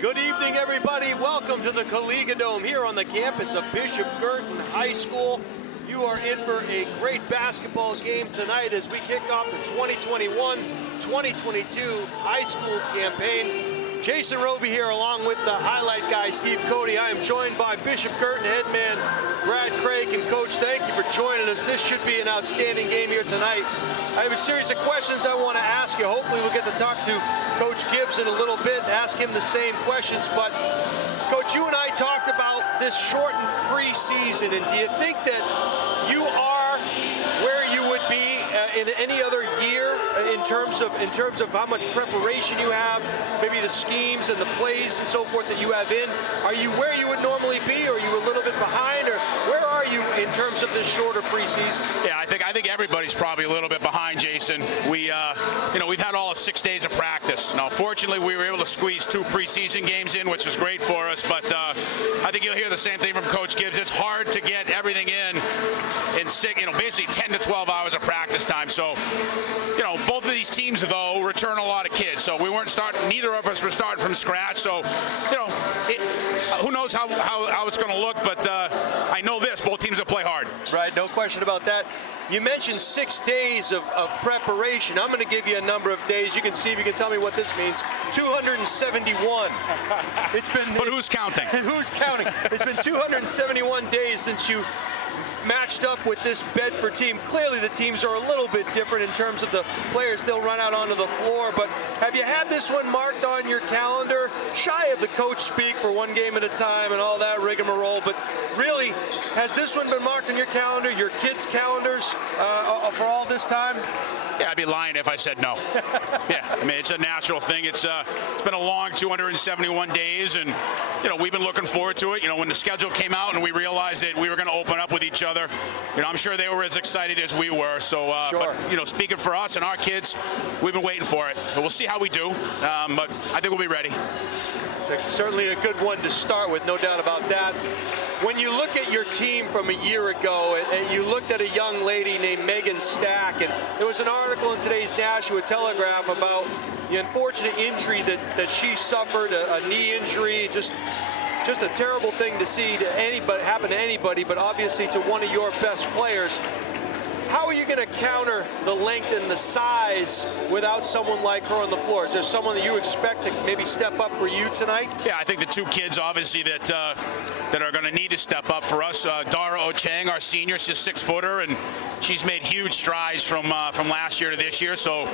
Good evening, everybody. Welcome to the Caliga Dome here on the campus of Bishop Guertin High School. You are in for a great basketball game tonight as we kick off the 2021-2022 high school campaign. Jason Roby here along with the highlight guy, Steve Cody. I am joined by Bishop Guertin headman Brad Craig. And Coach, thank you for joining us. This should be an outstanding game here tonight. I have a series of questions I want to ask you. Hopefully we'll get to talk to Coach Gibbs in a little bit and ask him the same questions. But Coach, you and I talked about this shortened preseason, and do you think that you are where you would be in any other year in terms of how much preparation you have, maybe the schemes and the plays and so forth that you have in? Are you where you would normally be, or are you a little bit behind, or where are you in terms of this shorter preseason? Yeah, I think everybody's probably a little bit behind, Jason. We've had all of 6 days of practice. Now, fortunately, we were able to squeeze 2 preseason games in, which is great for us. But I think you'll hear the same thing from Coach Gibbs. It's hard to get everything in basically 10 to 12 hours of practice time. So, both of these teams, though, return a lot of kids. So neither of us were starting from scratch. So, who knows how it's going to look, but I know this, both teams will play hard. Right, no question about that. You mentioned 6 days of preparation. I'm going to give you a number of days. You can see if you can tell me what this means. 271. But who's counting? Who's counting? It's been 271 days since you matched up with this Bedford team. Clearly the teams are a little bit different in terms of the players they'll run out onto the floor, but have you had this one marked on your calendar? Shy of the coach speak for one game at a time and all that rigmarole, but really, has this one been marked on your calendar, your kids' calendars for all this time? Yeah, I'd be lying if I said no. Yeah, I mean, it's a natural thing. It's been a long 271 days, and we've been looking forward to it. When the schedule came out and we realized that we were going to open up with each other, I'm sure they were as excited as we were. So, sure. But, speaking for us and our kids, we've been waiting for it. We'll see how we do, but I think we'll be ready. It's certainly a good one to start with, no doubt about that. When you look at your team from a year ago, and you looked at a young lady named Megan Stack, and there was an article in today's Nashua Telegraph about the unfortunate injury that she suffered, a knee injury, just a terrible thing to see to anybody, happen to anybody, but obviously to one of your best players. How are you going to counter the length and the size without someone like her on the floor? Is there someone that you expect to maybe step up for you tonight? Yeah, I think the 2 kids, obviously, that are going to need to step up for us. Dara Ochang, our senior, she's a 6-footer, and she's made huge strides from last year to this year. So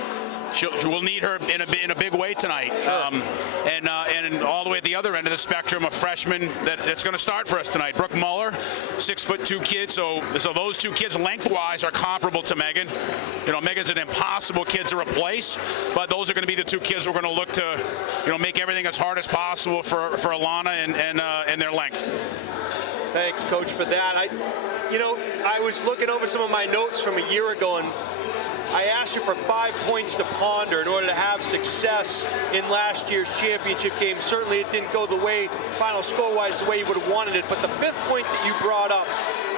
we'll need her in a big way tonight. Sure. And all the way at the other end of the spectrum, a freshman that's going to start for us tonight, Brooke Muller, 6'2" kid. So those 2 kids lengthwise are comparable to Megan. Megan's an impossible kid to replace, but those are going to be the 2 kids we're going to look to, make everything as hard as possible for Alana and their length. Thanks, Coach, for that. I was looking over some of my notes from a year ago, and I asked you for 5 points to ponder in order to have success in last year's championship game. Certainly it didn't go the way, final score-wise, the way you would have wanted it, but the 5th point that you brought up,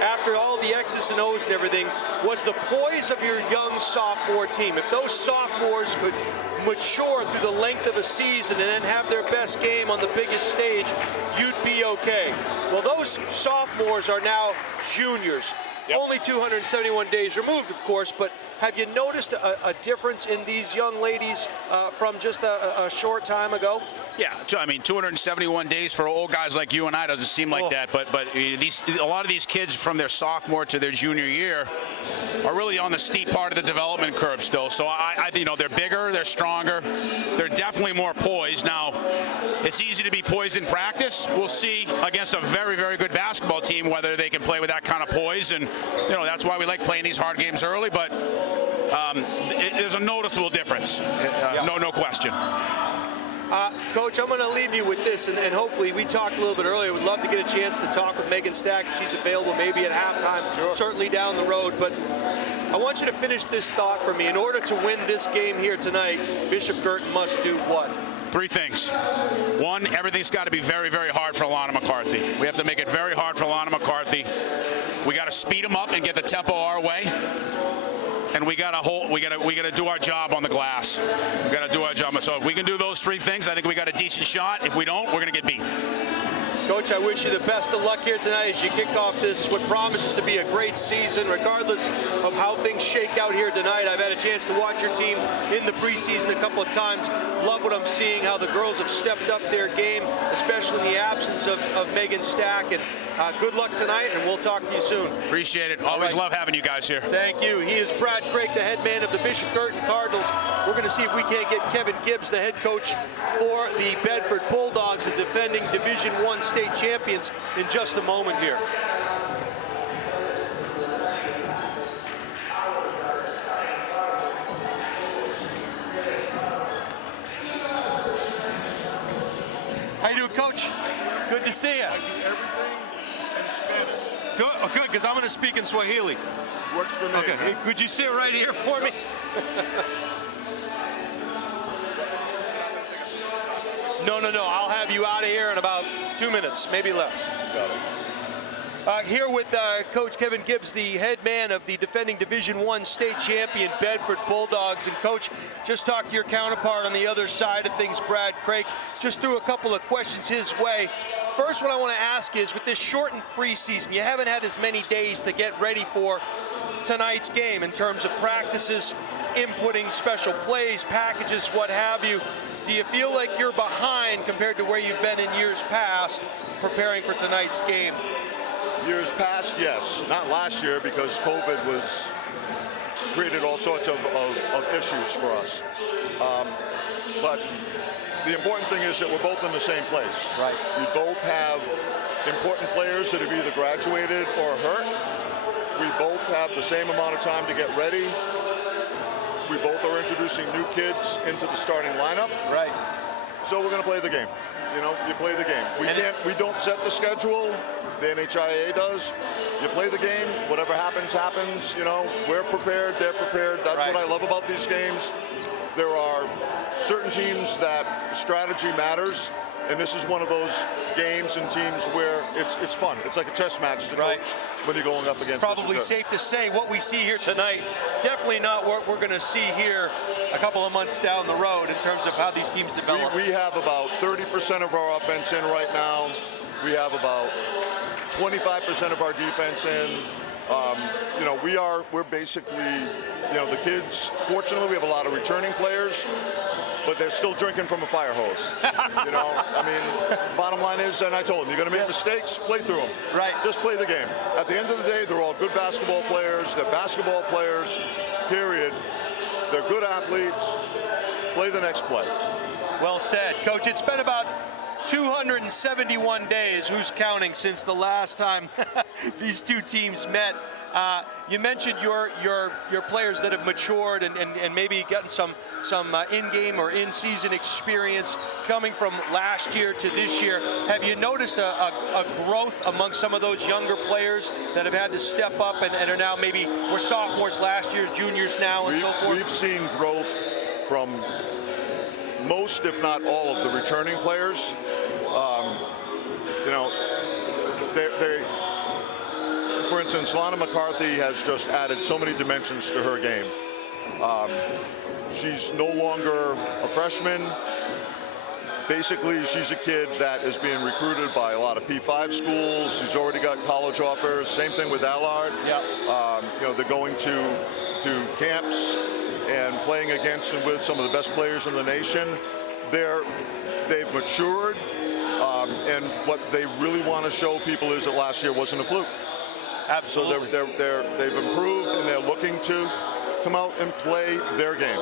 after all the X's and O's and everything, was the poise of your young sophomore team. If those sophomores could mature through the length of a season and then have their best game on the biggest stage, you'd be okay. Well, those sophomores are now juniors. Yep. Only 271 days removed, of course, but have you noticed a difference in these young ladies from just a short time ago? Yeah, I mean, 271 days for old guys like you and I doesn't seem like that, but a lot of these kids from their sophomore to their junior year are really on the steep part of the development curve still. So they're bigger, they're stronger, they're definitely more poised. Now, it's easy to be poised in practice. We'll see against a very, very good basketball team whether they can play with that kind of poise, and that's why we like playing these hard games early. But there's a noticeable difference, no question. Coach, I'm going to leave you with this, and hopefully we talked a little bit earlier. We'd love to get a chance to talk with Megan Stack if she's available, maybe at halftime, sure. Certainly down the road. But I want you to finish this thought for me. In order to win this game here tonight, Bishop Guertin must do what? 3 things. 1, everything's got to be very, very hard for Alana McCarthy. We have to make it very hard for Alana McCarthy. We got to speed them up and get the tempo our way. and we gotta do our job on the glass. We gotta do our job. So if we can do those three things, I think we got a decent shot. If we don't, we're gonna get beat. Coach, I wish you the best of luck here tonight as you kick off this, what promises to be a great season, regardless of how things shake out here tonight. I've had a chance to watch your team in the preseason a couple of times. Love what I'm seeing, how the girls have stepped up their game, especially in the absence of Megan Stack. And good luck tonight, and we'll talk to you soon. Appreciate it. Always love having you guys here. Thank you. He is Brad Craig, the head man of the Bishop Guertin Cardinals. We're going to see if we can't get Kevin Gibbs, the head coach for the Bedford Bulldogs, the defending Division I state champions, in just a moment here. How you doing, Coach? Good to see you. I do everything in Spanish. Good, oh, good, because I'm going to speak in Swahili. Works for me. Okay, hey, could you sit right here for me? No, I'll have you out of here in about 2 minutes, maybe less. Got it. Here with Coach Kevin Gibbs, the head man of the defending Division I state champion Bedford Bulldogs. And Coach, just talked to your counterpart on the other side of things, Brad Craig. Just threw a couple of questions his way. First one I want to ask is, with this shortened preseason, you haven't had as many days to get ready for tonight's game in terms of practices, inputting special plays, packages, what have you. Do you feel like you're behind compared to where you've been in years past preparing for tonight's game? Years past, yes. Not last year, because COVID created all sorts of issues for us. But the important thing is that we're both in the same place. Right. We both have important players that have either graduated or hurt. We both have the same amount of time to get ready. We both are introducing new kids into the starting lineup. Right. So we're going to play the game. You know, you play the game. We don't set the schedule. The NHIAA does. You play the game. Whatever happens, happens. You know, we're prepared. They're prepared. That's right. what I love about these games. There are certain teams that strategy matters, and this is one of those games and teams where it's fun. It's like a chess match to coach when you're going up against. Probably safe to say what we see here tonight, definitely not what we're going to see here a couple of months down the road in terms of how these teams develop. We have about 30% of our offense in right now. We have about 25% of our defense in. You know, we're basically, you know, the kids, fortunately we have a lot of returning players, but they're still drinking from a fire hose. You know, I mean, bottom line is, and I told them, you're going to make mistakes, play through them. Right. Just play the game. At the end of the day, they're all good basketball players. They're basketball players, period. They're good athletes. Play the next play. Well said. Coach, it's been about 271 days, who's counting, since the last time these two teams met. You mentioned your players that have matured and maybe gotten some in-game or in-season experience coming from last year to this year. Have you noticed a growth among some of those younger players that have had to step up and are now maybe were sophomores last year, juniors now, and so forth? We've seen growth from most, if not all, of the returning players. You know, for instance, Lana McCarthy has just added so many dimensions to her game. She's no longer a freshman. Basically, she's a kid that is being recruited by a lot of P5 schools. She's already got college offers. Same thing with Allard. Yeah. You know, they're going to camps and playing against and with some of the best players in the nation. They've matured, and what they really want to show people is that last year wasn't a fluke. Absolutely. So they've improved, and they're looking to come out and play their game.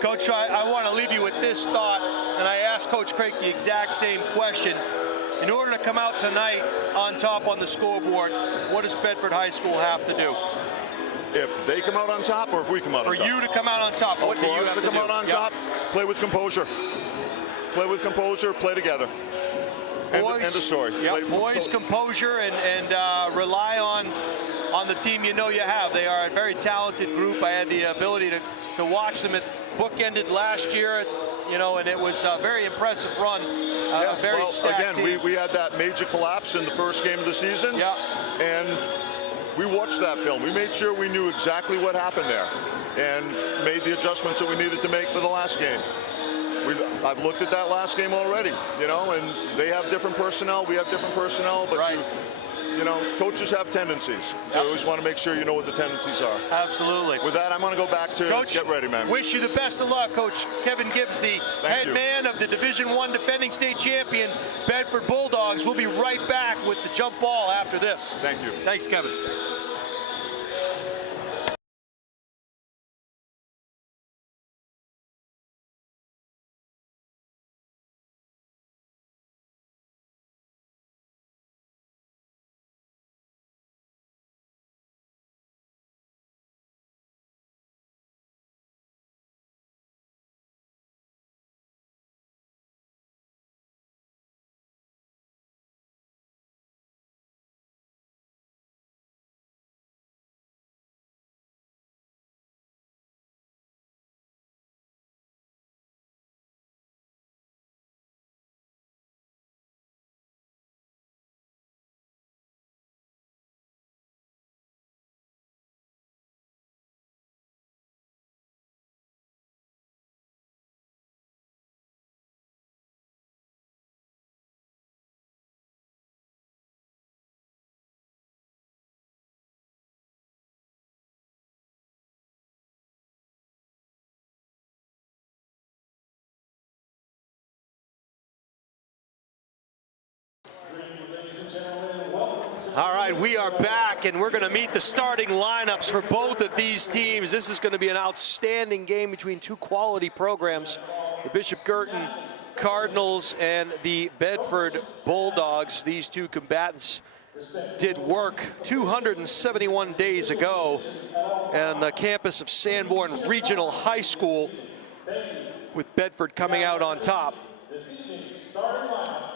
Coach, I want to leave you with this thought, and I asked Coach Craig the exact same question. In order to come out tonight on top on the scoreboard, what does Bedford High School have to do? If they come out on top, or if we come out on top? For you to come out on top, what do you have to do? For us to come out on top, play with composure. Play with composure, play together. End of story. Yep, boys, composure, and rely on the team you know you have. They are a very talented group. I had the ability to watch them. It bookended last year, you know, and it was a very impressive run. A very stacked again, team. we had that major collapse in the first game of the season. Yeah. And we watched that film. We made sure we knew exactly what happened there and made the adjustments that we needed to make for the last game. I've looked at that last game already, you know, and they have different personnel, we have different personnel, but right. you know, coaches have tendencies. So you always want to make sure you know what the tendencies are. Absolutely. With that, I'm going to go back to Coach, get ready, man. Wish you the best of luck, Coach Kevin Gibbs, the head man of the Division I defending state champion Bedford Bulldogs. We'll be right back with the jump ball after this. Thank you. Thanks, Kevin. All right, we are back, and we're going to meet the starting lineups for both of these teams. This is going to be an outstanding game between two quality programs, the Bishop Guertin Cardinals and the Bedford Bulldogs. These two combatants did work 271 days ago on the campus of Sanborn Regional High School, with Bedford coming out on top. This evening's starting lineups.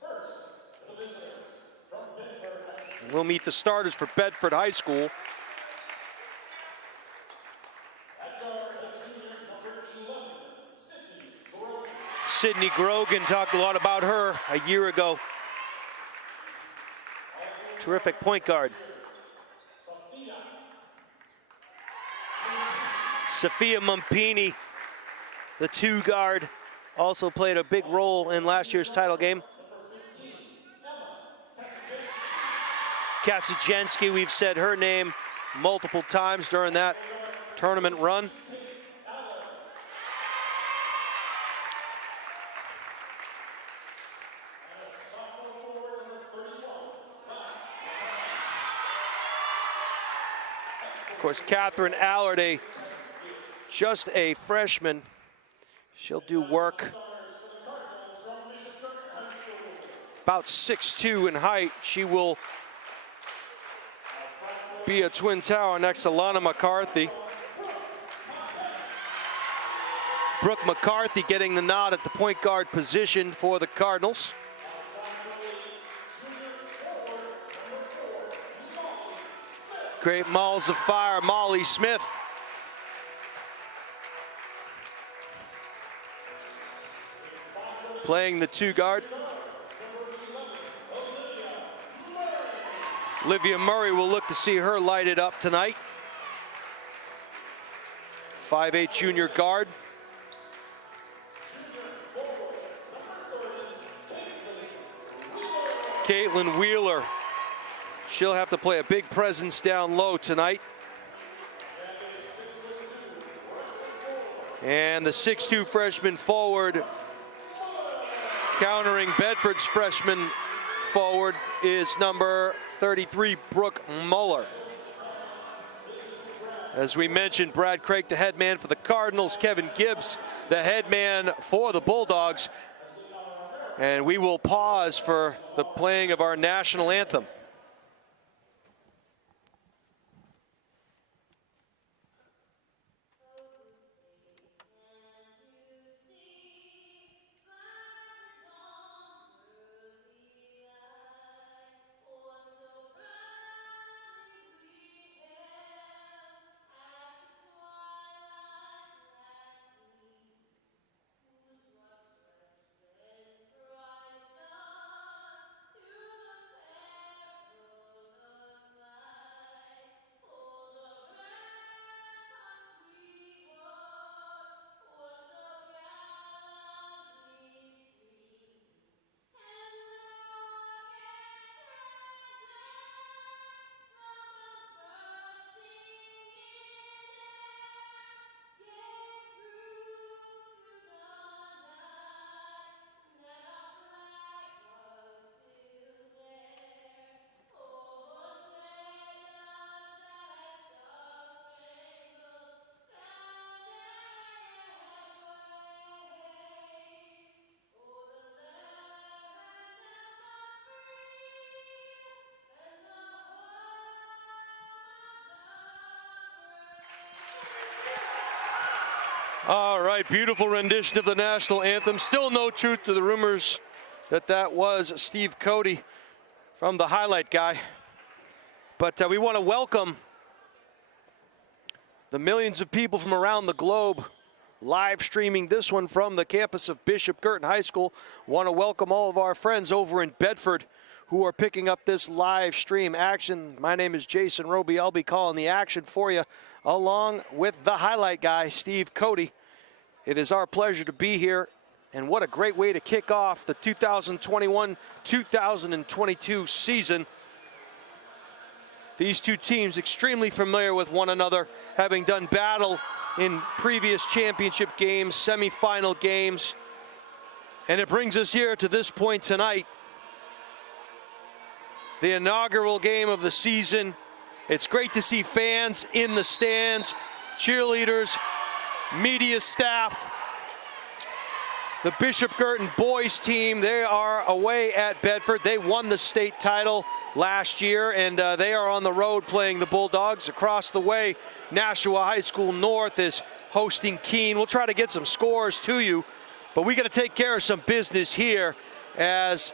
First, the visitors from Bedford High School. We'll meet the starters for Bedford High School. At guard, the junior number 11, Sydney Grogan. Sydney Grogan, talked a lot about her a year ago. Terrific point guard. Sophia Mumpini, the two guard, also played a big role in last year's title game. Kasajensky, we've said her name multiple times during that tournament run. Of course, Catherine Allard, just a freshman. She'll do work. About 6'2" in height. She will be a twin tower next to Lana McCarthy. Brooke McCarthy getting the nod at the point guard position for the Cardinals. Great Malls of Fire, Molly Smith. Playing the two guard. Olivia Murray will look to see her lighted up tonight. 5'8" junior guard. Caitlin Wheeler. She'll have to play a big presence down low tonight. And the 6'2" freshman forward, countering Bedford's freshman forward, is number 33, Brooke Muller. As we mentioned, Brad Craig, the head man for the Cardinals, Kevin Gibbs, the head man for the Bulldogs. And we will pause for the playing of our national anthem. All right, beautiful rendition of the national anthem. Still no truth to the rumors that was Steve Cody from the highlight guy. But we want to welcome the millions of people from around the globe live streaming this one from the campus of Bishop Guertin High School. Want to welcome all of our friends over in Bedford who are picking up this live stream action. My name is Jason Roby. I'll be calling the action for you along with the highlight guy, Steve Cody. It is our pleasure to be here, and what a great way to kick off the 2021-2022 season. These two teams extremely familiar with one another, having done battle in previous championship games, semifinal games. And it brings us here to this point tonight. The inaugural game of the season. It's great to see fans in the stands, cheerleaders, media staff. The Bishop Guertin boys team, they are away at Bedford. They won the state title last year, and they are on the road playing the Bulldogs. Across the way, Nashua High School North is hosting Keene. We'll try to get some scores to you, but we got to take care of some business here as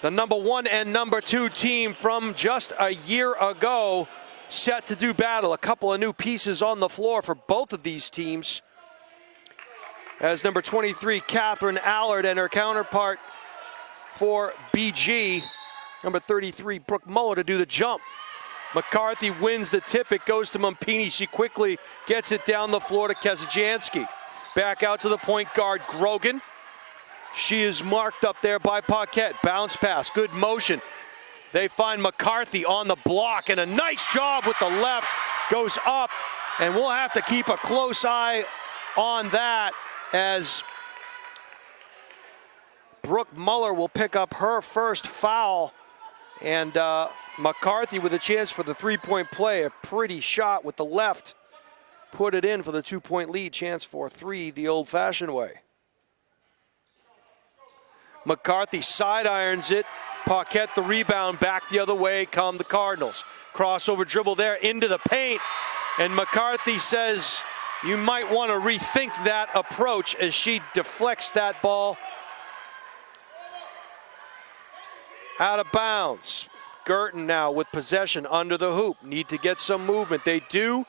the number 1 and number 2 team from just a year ago set to do battle. A couple of new pieces on the floor for both of these teams, as number 23, Catherine Allard, and her counterpart for BG, number 33, Brooke Muller, to do the jump. McCarthy wins the tip. It goes to Mumpini. She quickly gets it down the floor to Kesajansky. Back out to the point guard, Grogan. She is marked up there by Paquette. Bounce pass, good motion. They find McCarthy on the block, and a nice job with the left. Goes up, and we'll have to keep a close eye on that, as Brooke Muller will pick up her first foul, and McCarthy with a chance for the three-point play. A pretty shot with the left. Put it in for the 2-point lead. Chance for 3 the old-fashioned way. McCarthy side irons it. Paquette the rebound, back the other way come the Cardinals. Crossover dribble there into the paint, and McCarthy says you might want to rethink that approach as she deflects that ball out of bounds. Guertin now with possession under the hoop. Need to get some movement. They do.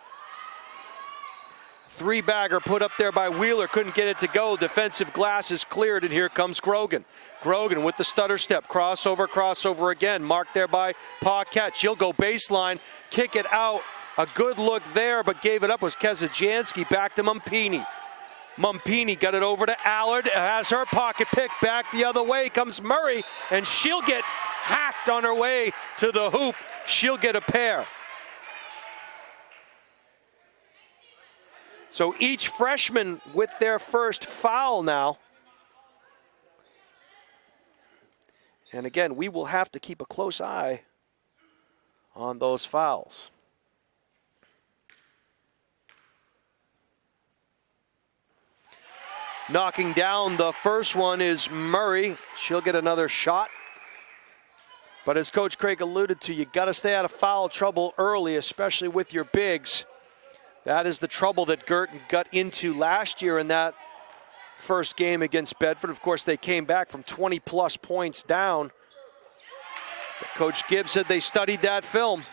Three-bagger put up there by Wheeler. Couldn't get it to go. Defensive glass is cleared, and here comes Grogan. Grogan with the stutter step. Crossover again. Marked there by Paquette. She'll go baseline. Kick it out. A good look there, but gave it up was Kesajansky. Back to Mumpini. Mumpini got it over to Allard. Has her pocket picked. Back the other way comes Murray, and she'll get hacked on her way to the hoop. She'll get a pair. So each freshman with their first foul now. And again, we will have to keep a close eye on those fouls. Knocking down the first one is Murray. She'll get another shot. But as Coach Craig alluded to, you got to stay out of foul trouble early, especially with your bigs. That is the trouble that Guertin got into last year in that first game against Bedford. Of course, they came back from 20-plus points down. But Coach Gibbs said they studied that film.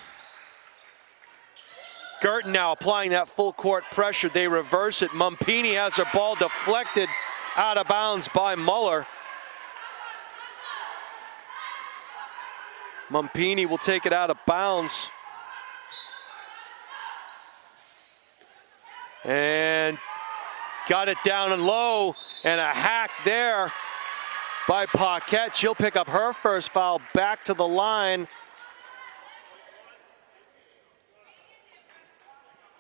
Guertin now applying that full court pressure. They reverse it. Mumpini has her ball deflected out of bounds by Muller. Mumpini will take it out of bounds. And got it down and low, and a hack there by Paquette. She'll pick up her first foul. Back to the line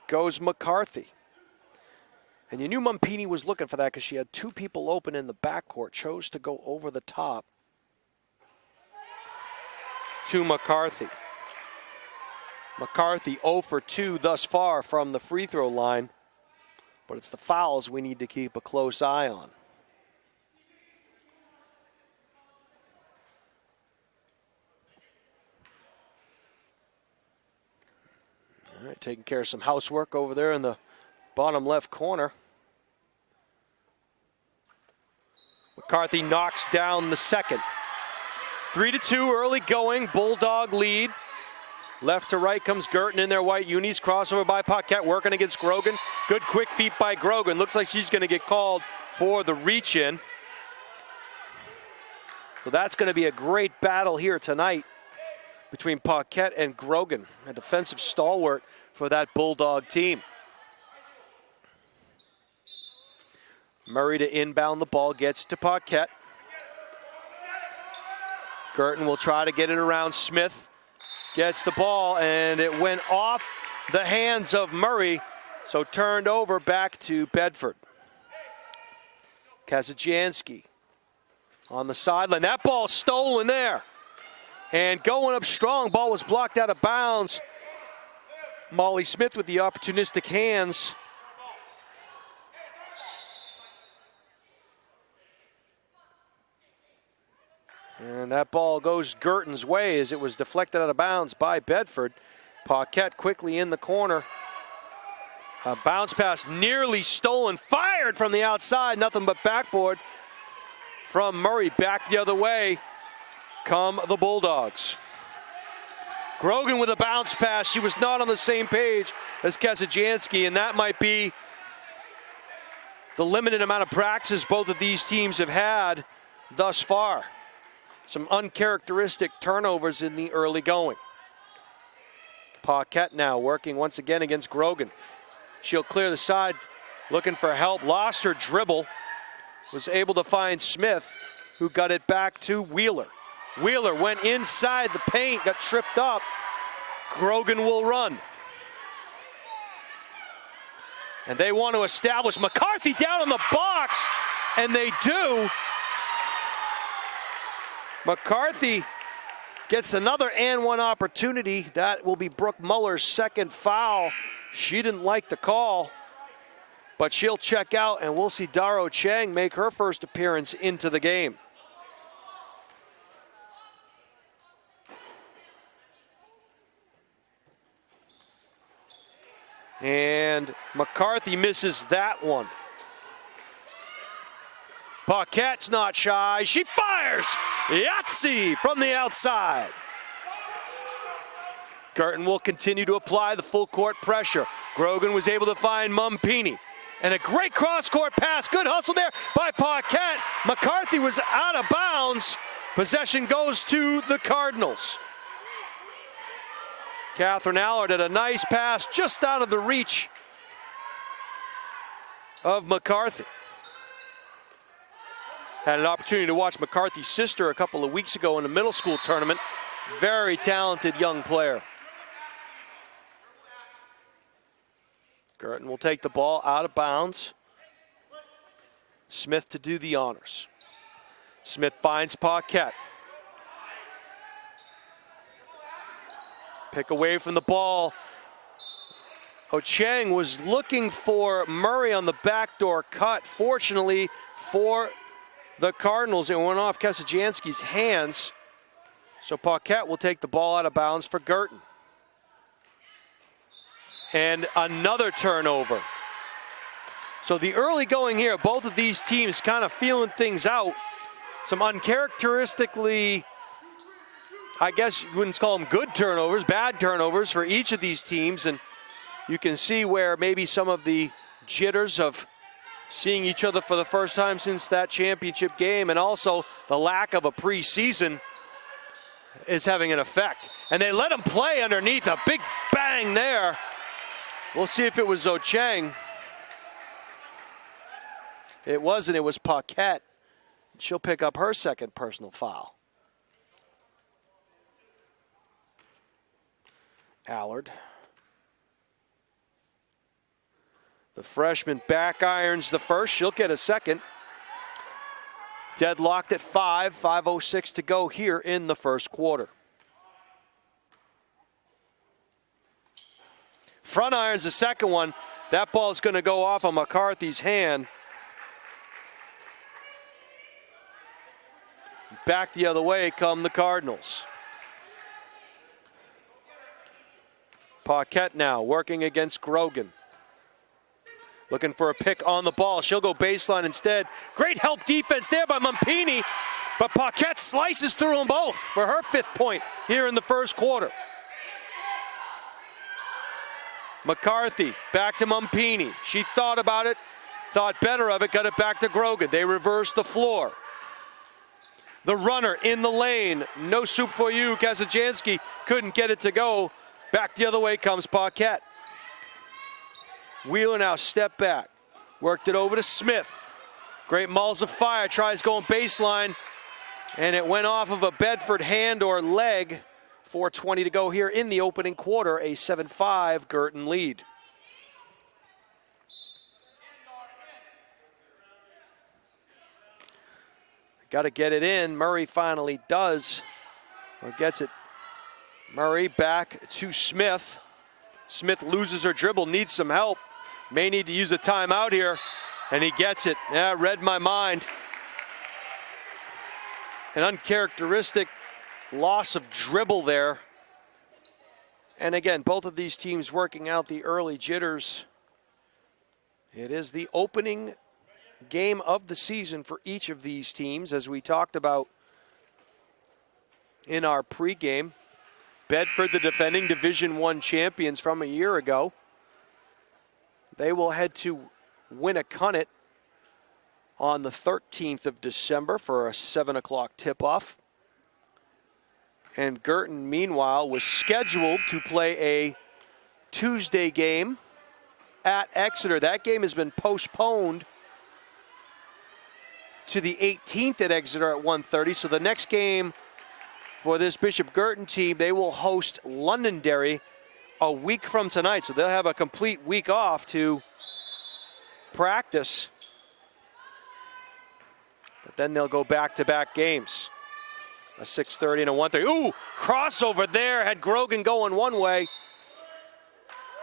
goes McCarthy. And you knew Mumpini was looking for that because she had 2 people open in the backcourt. Chose to go over the top to McCarthy. McCarthy 0 for 2 thus far from the free throw line. But it's the fouls we need to keep a close eye on. All right, taking care of some housework over there in the bottom left corner. McCarthy knocks down the second. 3-2 early going, Bulldog lead. Left to right comes Guertin in their white unis. Crossover by Paquette, working against Grogan. Good quick feet by Grogan. Looks like she's going to get called for the reach in. So that's going to be a great battle here tonight between Paquette and Grogan, a defensive stalwart for that Bulldog team. Murray to inbound the ball, gets to Paquette. Guertin will try to get it around Smith. Gets the ball, and it went off the hands of Murray, so turned over back to Bedford. Kazajanski on the sideline. That ball stolen there. And going up strong, ball was blocked out of bounds. Molly Smith with the opportunistic hands. And that ball goes Guertin's way as it was deflected out of bounds by Bedford. Paquette quickly in the corner. A bounce pass nearly stolen, fired from the outside, nothing but backboard from Murray. Back the other way come the Bulldogs. Grogan with a bounce pass. She was not on the same page as Kazajanski, and that might be the limited amount of practices both of these teams have had thus far. Some uncharacteristic turnovers in the early going. Paquette now working once again against Grogan. She'll clear the side, looking for help. Lost her dribble. Was able to find Smith, who got it back to Wheeler. Wheeler went inside the paint, got tripped up. Grogan will run. And they want to establish McCarthy down in the box, and they do. McCarthy gets another and one opportunity. That will be Brooke Muller's second foul. She didn't like the call, but she'll check out, and we'll see Daro Chang make her first appearance into the game. And McCarthy misses that one. Paquette's not shy. She fires. Yahtzee from the outside. Guertin will continue to apply the full court pressure. Grogan was able to find Mumpini. And a great cross-court pass. Good hustle there by Paquette. McCarthy was out of bounds. Possession goes to the Cardinals. Catherine Allard had a nice pass just out of the reach of McCarthy. Had an opportunity to watch McCarthy's sister a couple of weeks ago in the middle school tournament. Very talented young player. Guertin will take the ball out of bounds. Smith to do the honors. Smith finds Paquette. Pick away from the ball. Chang was looking for Murray on the backdoor cut. Fortunately for the Cardinals, it went off Kazajanski's hands. So Paquette will take the ball out of bounds for Guertin. And another turnover. So the early going here, both of these teams kind of feeling things out. Some uncharacteristically, I guess you wouldn't call them good turnovers, bad turnovers for each of these teams. And you can see where maybe some of the jitters of seeing each other for the first time since that championship game, and also the lack of a preseason, is having an effect. And they let him play underneath. A big bang there. We'll see if it was Chang. It wasn't. It was Paquette. She'll pick up her second personal foul. Allard. The freshman back irons the first. She'll get a second. Deadlocked at 5:06 to go here in the first quarter. Front irons the second one. That ball is going to go off on McCarthy's hand. Back the other way come the Cardinals. Paquette now working against Grogan. looking for a pick on the ball. She'll go baseline instead. Great help defense there by Mumpini, but Paquette slices through them both for her 5th point here in the first quarter. McCarthy back to Mumpini. She thought about it, thought better of it, got it back to Grogan. They reversed the floor. The runner in the lane. No soup for you. Kazajanski couldn't get it to go. Back the other way comes Paquette. Wheeler now step back. Worked it over to Smith. Great Malls of Fire. Tries going baseline. And it went off of a Bedford hand or leg. 4:20 to go here in the opening quarter. A 7-5 Guertin lead. Got to get it in. Murray finally does. Or gets it. Murray back to Smith. Smith loses her dribble, needs some help. May need to use a timeout here. And he gets it. Yeah, read my mind. An uncharacteristic loss of dribble there. And again, both of these teams working out the early jitters. It is the opening game of the season for each of these teams, as we talked about in our pregame. Bedford, the defending Division I champions from a year ago. They will head to Winnicott on the 13th of December for a 7 o'clock tip-off. And Guertin, meanwhile, was scheduled to play a Tuesday game at Exeter. That game has been postponed to the 18th at Exeter at 1:30. So the next game for this Bishop Guertin team, they will host Londonderry a week from tonight. So they'll have a complete week off to practice. But then they'll go back-to-back games. A 6:30 and a 1:30. Ooh, crossover there. Had Grogan going one way.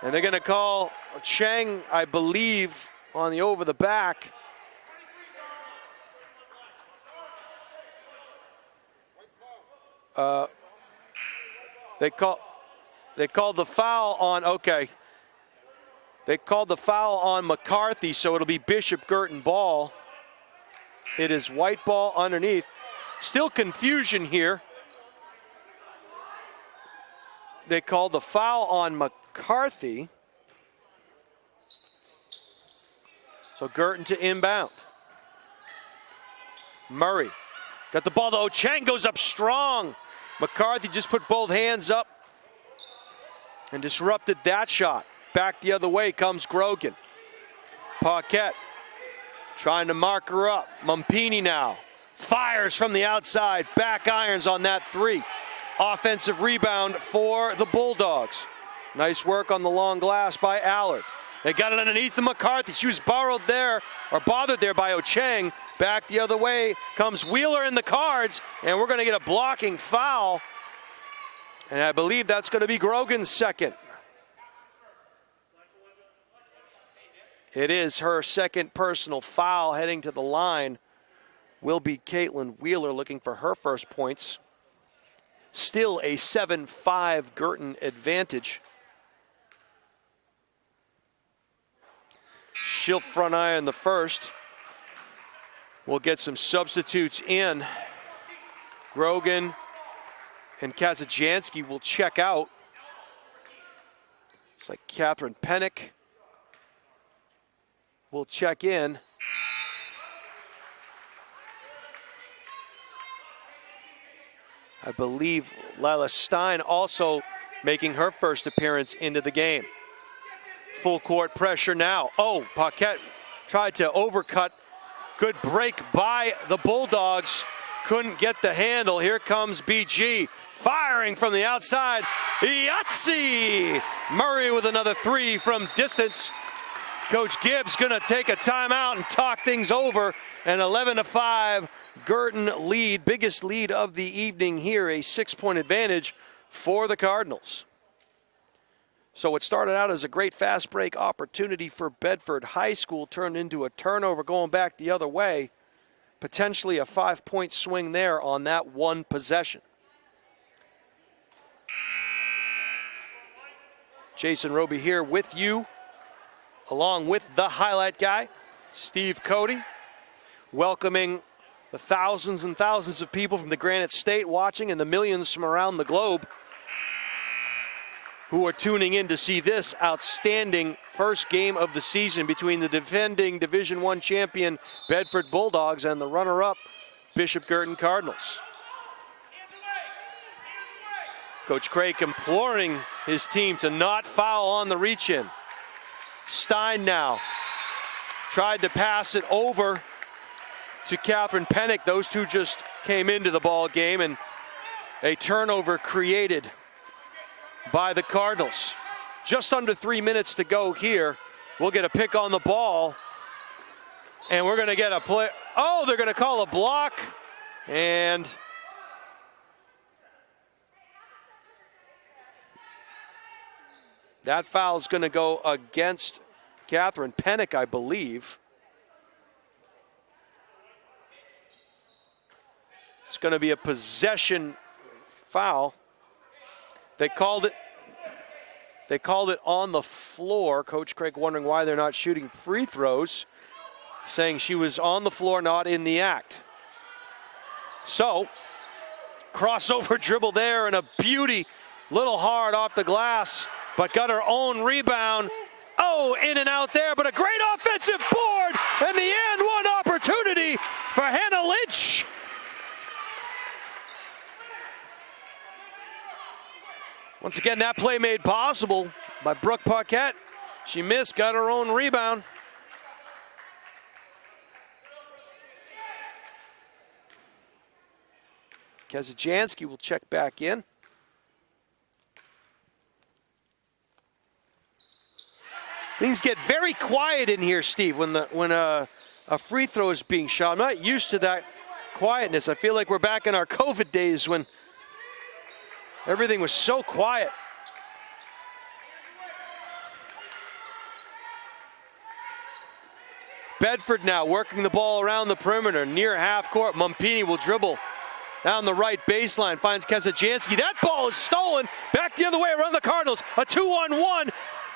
And they're going to call Chang, I believe, on the over the back. They called the foul on, okay. They called the foul on McCarthy, so it'll be Bishop Guertin ball. It is white ball underneath. Still confusion here. They called the foul on McCarthy. So Guertin to inbound. Murray got the ball, though. Chang goes up strong. McCarthy just put both hands up and disrupted that shot. Back the other way comes Grogan. Paquette trying to mark her up. Mumpini now fires from the outside. Back irons on that three. Offensive rebound for the Bulldogs. Nice work on the long glass by Allard. They got it underneath the McCarthy. She was bothered there by Ocheng. Back the other way comes Wheeler in the Cards, and we're going to get a blocking foul. And I believe that's going to be Grogan's second. It is her second personal foul. Heading to the line will be Caitlin Wheeler, looking for her first points. Still a 7-5 Guertin advantage. She'll front iron the first. We'll get some substitutes in. Grogan and Kazajanski will check out. It's like Catherine Pennick will check in. I believe Lila Stein also making her first appearance into the game. Full court pressure now. Oh, Paquette tried to overcut. Good break by the Bulldogs. Couldn't get the handle. Here comes BG. Firing from the outside. Yahtzee! Murray with another three from distance. Coach Gibbs gonna take a timeout and talk things over. An 11-5 Guertin lead. Biggest lead of the evening here. A 6-point advantage for the Cardinals. So it started out as a great fast break opportunity for Bedford High School, turned into a turnover going back the other way. Potentially a 5-point swing there on that one possession. Jason Roby here with you along with the highlight guy, Steve Cody, welcoming the thousands and thousands of people from the Granite State watching and the millions from around the globe who are tuning in to see this outstanding first game of the season between the defending Division I champion Bedford Bulldogs and the runner-up Bishop Guertin Cardinals. Coach Craig imploring his team to not foul on the reach-in. Stein now tried to pass it over to Catherine Pennick. Those two just came into the ball game, and a turnover created by the Cardinals. Just under 3 minutes to go here. We'll get a pick on the ball, and we're going to get a play. Oh, they're going to call a block, and that foul is going to go against Catherine Pennick, I believe. It's going to be a possession foul. They called it on the floor. Coach Craig wondering why they're not shooting free throws, saying she was on the floor, not in the act. So, crossover dribble there and a beauty, little hard off the glass, but got her own rebound. Oh, in and out there, but a great offensive board, and the and one opportunity for Hannah Lynch. Once again, that play made possible by Brooke Paquette. She missed, got her own rebound. Kazajanski will check back in. Things get very quiet in here, Steve, when a free throw is being shot. I'm not used to that quietness. I feel like we're back in our COVID days when everything was so quiet. Bedford now working the ball around the perimeter, near half court. Mumpini will dribble down the right baseline, finds Kazajanski. That ball is stolen. Back the other way around the Cardinals. A 2-on-1.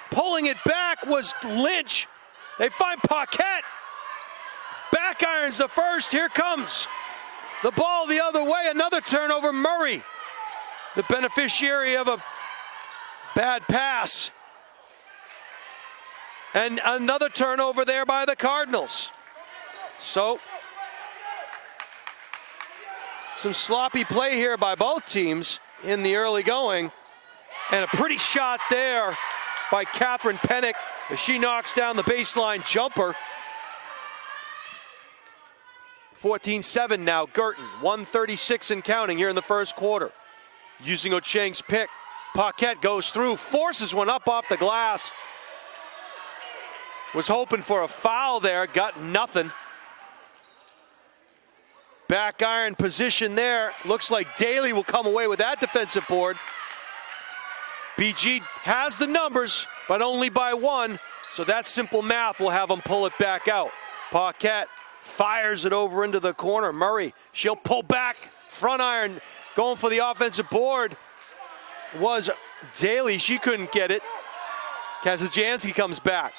Pulling it back was Lynch. They find Paquette. Back irons the first. Here comes the ball the other way. Another turnover. Murray, the beneficiary of a bad pass. And another turnover there by the Cardinals. So, some sloppy play here by both teams in the early going. And a pretty shot there by Catherine Pennick as she knocks down the baseline jumper. 14-7 now, Guertin. 1:36 and counting here in the first quarter. Using Ocheng's pick. Paquette goes through, forces one up off the glass. Was hoping for a foul there, got nothing. Back iron position there. Looks like Daly will come away with that defensive board. BG has the numbers, but only by one. So that simple math will have them pull it back out. Paquette fires it over into the corner. Murray, she'll pull back. Front iron going for the offensive board was Daly. She couldn't get it. Kazajanski comes back.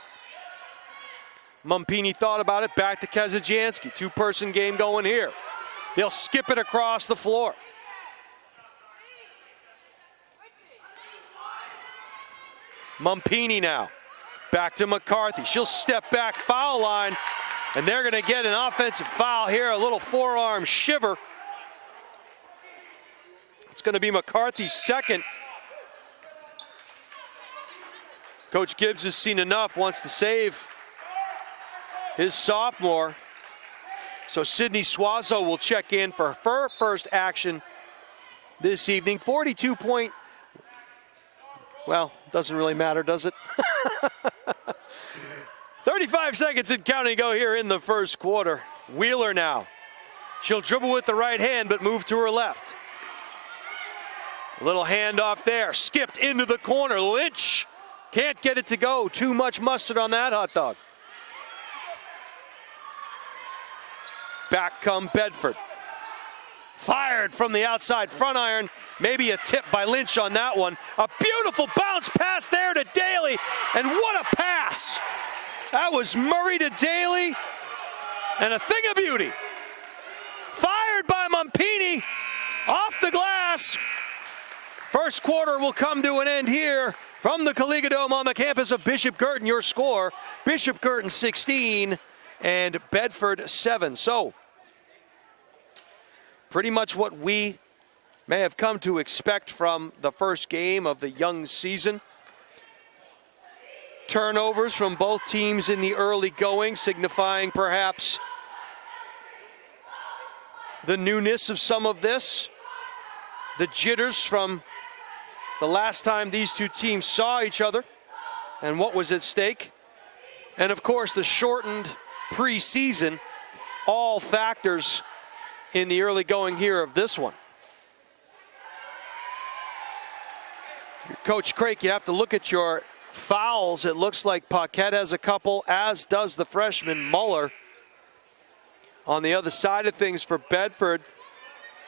Mumpini thought about it. Back to Kazajanski. Two-person game going here. They'll skip it across the floor. Mumpini now. Back to McCarthy. She'll step back, foul line, and they're going to get an offensive foul here. A little forearm shiver. It's going to be McCarthy's second. Coach Gibbs has seen enough, wants to save his sophomore. So Sydney Suazo will check in for her first action this evening. 42 point, well, doesn't really matter, does it? 35 seconds and counting go here in the first quarter. Wheeler now. She'll dribble with the right hand, but move to her left. A little handoff there, skipped into the corner. Lynch can't get it to go. Too much mustard on that hot dog. Back come Bedford. Fired from the outside front iron. Maybe a tip by Lynch on that one. A beautiful bounce pass there to Daly. And what a pass That was Murray to Daly, and a thing of beauty. Fired by Mumpini, off the glass. First quarter will come to an end here from the Caliga Dome on the campus of Bishop Guertin. Your score, Bishop Guertin 16 and Bedford 7. So, pretty much what we may have come to expect from the first game of the young season. Turnovers from both teams in the early going, signifying perhaps the newness of some of this, the jitters from the last time these two teams saw each other and what was at stake, and of course the shortened preseason, all factors in the early going here of this one. Coach Craik, you have to look at your fouls. It looks like Paquette has a couple, as does the freshman Muller. On the other side of things for Bedford,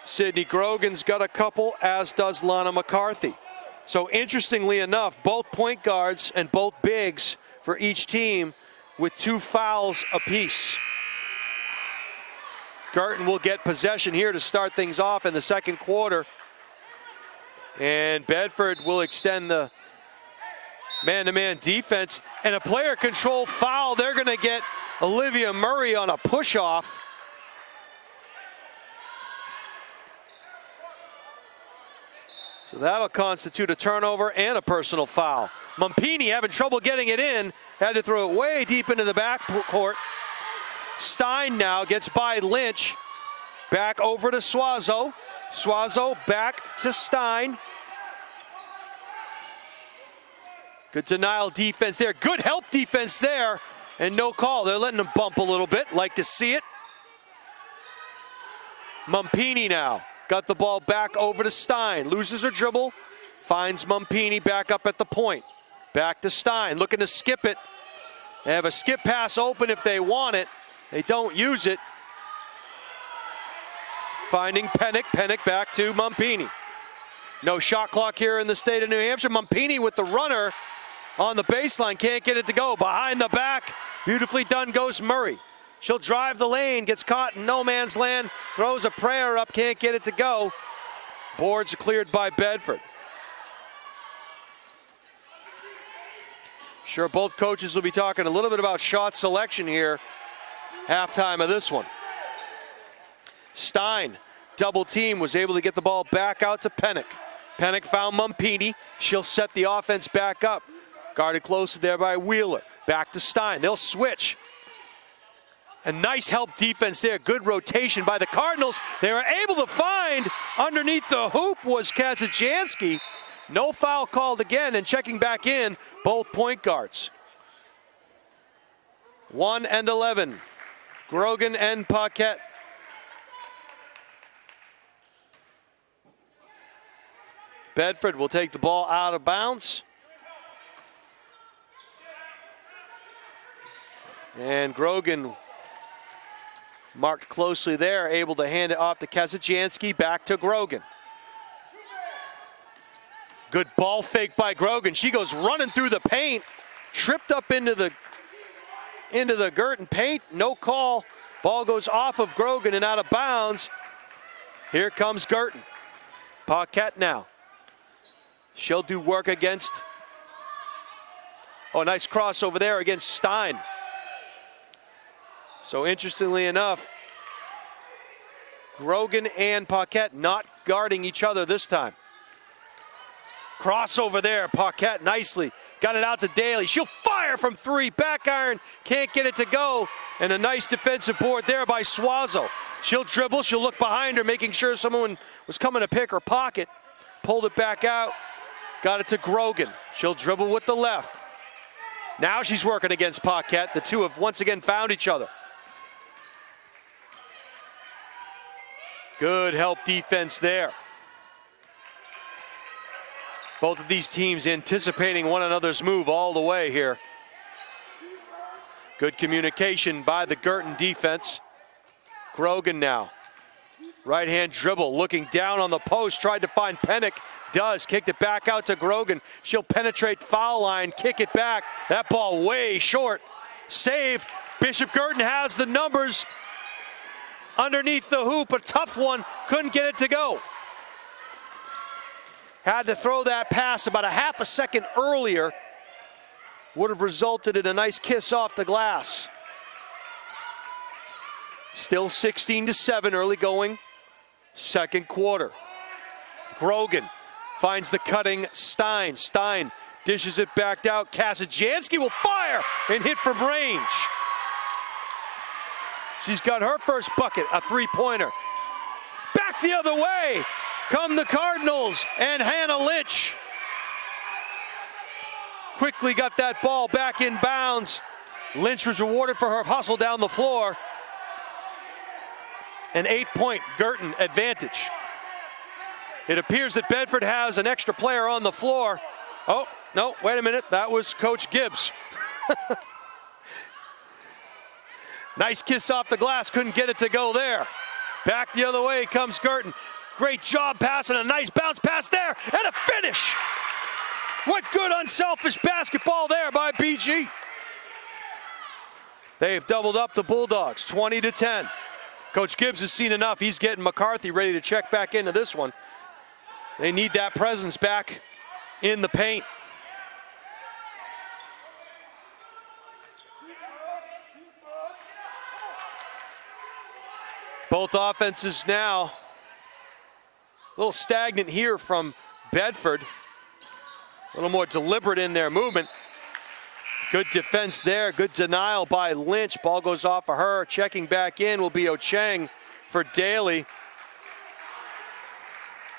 Sydney Grogan's got a couple, as does Lana McCarthy. So interestingly enough, both point guards and both bigs for each team with 2 fouls apiece. Guertin will get possession here to start things off in the second quarter. And Bedford will extend the man-to-man defense, and a player control foul. They're going to get Olivia Murray on a push-off. So that'll constitute a turnover and a personal foul. Mumpini having trouble getting it in, had to throw it way deep into the backcourt. Stein now gets by Lynch, back over to Suazo. Suazo back to Stein. Good denial defense there. Good help defense there. And no call. They're letting them bump a little bit. Like to see it. Mumpini now. Got the ball back over to Stein. Loses her dribble. Finds Mumpini back up at the point. Back to Stein. Looking to skip it. They have a skip pass open if they want it. They don't use it. Finding Pennick. Pennick back to Mumpini. No shot clock here in the state of New Hampshire. Mumpini with the runner on the baseline. Can't get it to go. Behind the back. Beautifully done goes Murray. She'll drive the lane. Gets caught in no man's land. Throws a prayer up. Can't get it to go. Boards are cleared by Bedford. Sure, both coaches will be talking a little bit about shot selection here. Halftime of this one. Stein, double team, was able to get the ball back out to Pennick. Pennick found Mumpini. She'll set the offense back up. Guarded close there by Wheeler. Back to Stein. They'll switch. A nice help defense there. Good rotation by the Cardinals. They were able to find underneath the hoop was Kazajanski. No foul called again, and checking back in, both point guards. 1 and 11. Grogan and Paquette. Bedford will take the ball out of bounds. And Grogan marked closely there, able to hand it off to Kazajanski, back to Grogan. Good ball fake by Grogan. She goes running through the paint, tripped up into the Guertin paint, no call. Ball goes off of Grogan and out of bounds. Here comes Guertin. Paquette now. She'll do work against, oh, nice cross over there against Stein. So interestingly enough, Grogan and Paquette not guarding each other this time. Crossover there, Paquette nicely got it out to Daly. She'll fire from 3, back iron, can't get it to go. And a nice defensive board there by Suazo. She'll dribble, she'll look behind her, making sure someone was coming to pick her pocket. Pulled it back out, got it to Grogan. She'll dribble with the left. Now she's working against Paquette. The two have once again found each other. Good help defense there. Both of these teams anticipating one another's move all the way here. Good communication by the Guertin defense. Grogan now. Right hand dribble, looking down on the post, tried to find Pennick. Does, kicked it back out to Grogan. She'll penetrate foul line, kick it back. That ball way short. Save. Bishop Guertin has the numbers underneath the hoop. A tough one. Couldn't get it to go. Had to throw that pass about a half a second earlier. Would have resulted in a nice kiss off the glass. Still 16-7 early going. Second quarter. Grogan finds the cutting Stein. Stein dishes it back out. Kasajansky will fire and hit from range. She's got her first bucket, a three-pointer. Back the other way come the Cardinals and Hannah Lynch. Quickly got that ball back in bounds. Lynch was rewarded for her hustle down the floor. An 8-point Guertin advantage. It appears that Bedford has an extra player on the floor. Oh, no, wait a minute. That was Coach Gibbs. Nice kiss off the glass. Couldn't get it to go there. Back the other way comes Guertin. Great job passing. A nice bounce pass there. And a finish. What good unselfish basketball there by BG. They've doubled up the Bulldogs, 20-10. Coach Gibbs has seen enough. He's getting McCarthy ready to check back into this one. They need that presence back in the paint. Both offenses now a little stagnant here from Bedford. A little more deliberate in their movement. Good defense there, good denial by Lynch. Ball goes off of her. Checking back in will be Ocheng for Daly.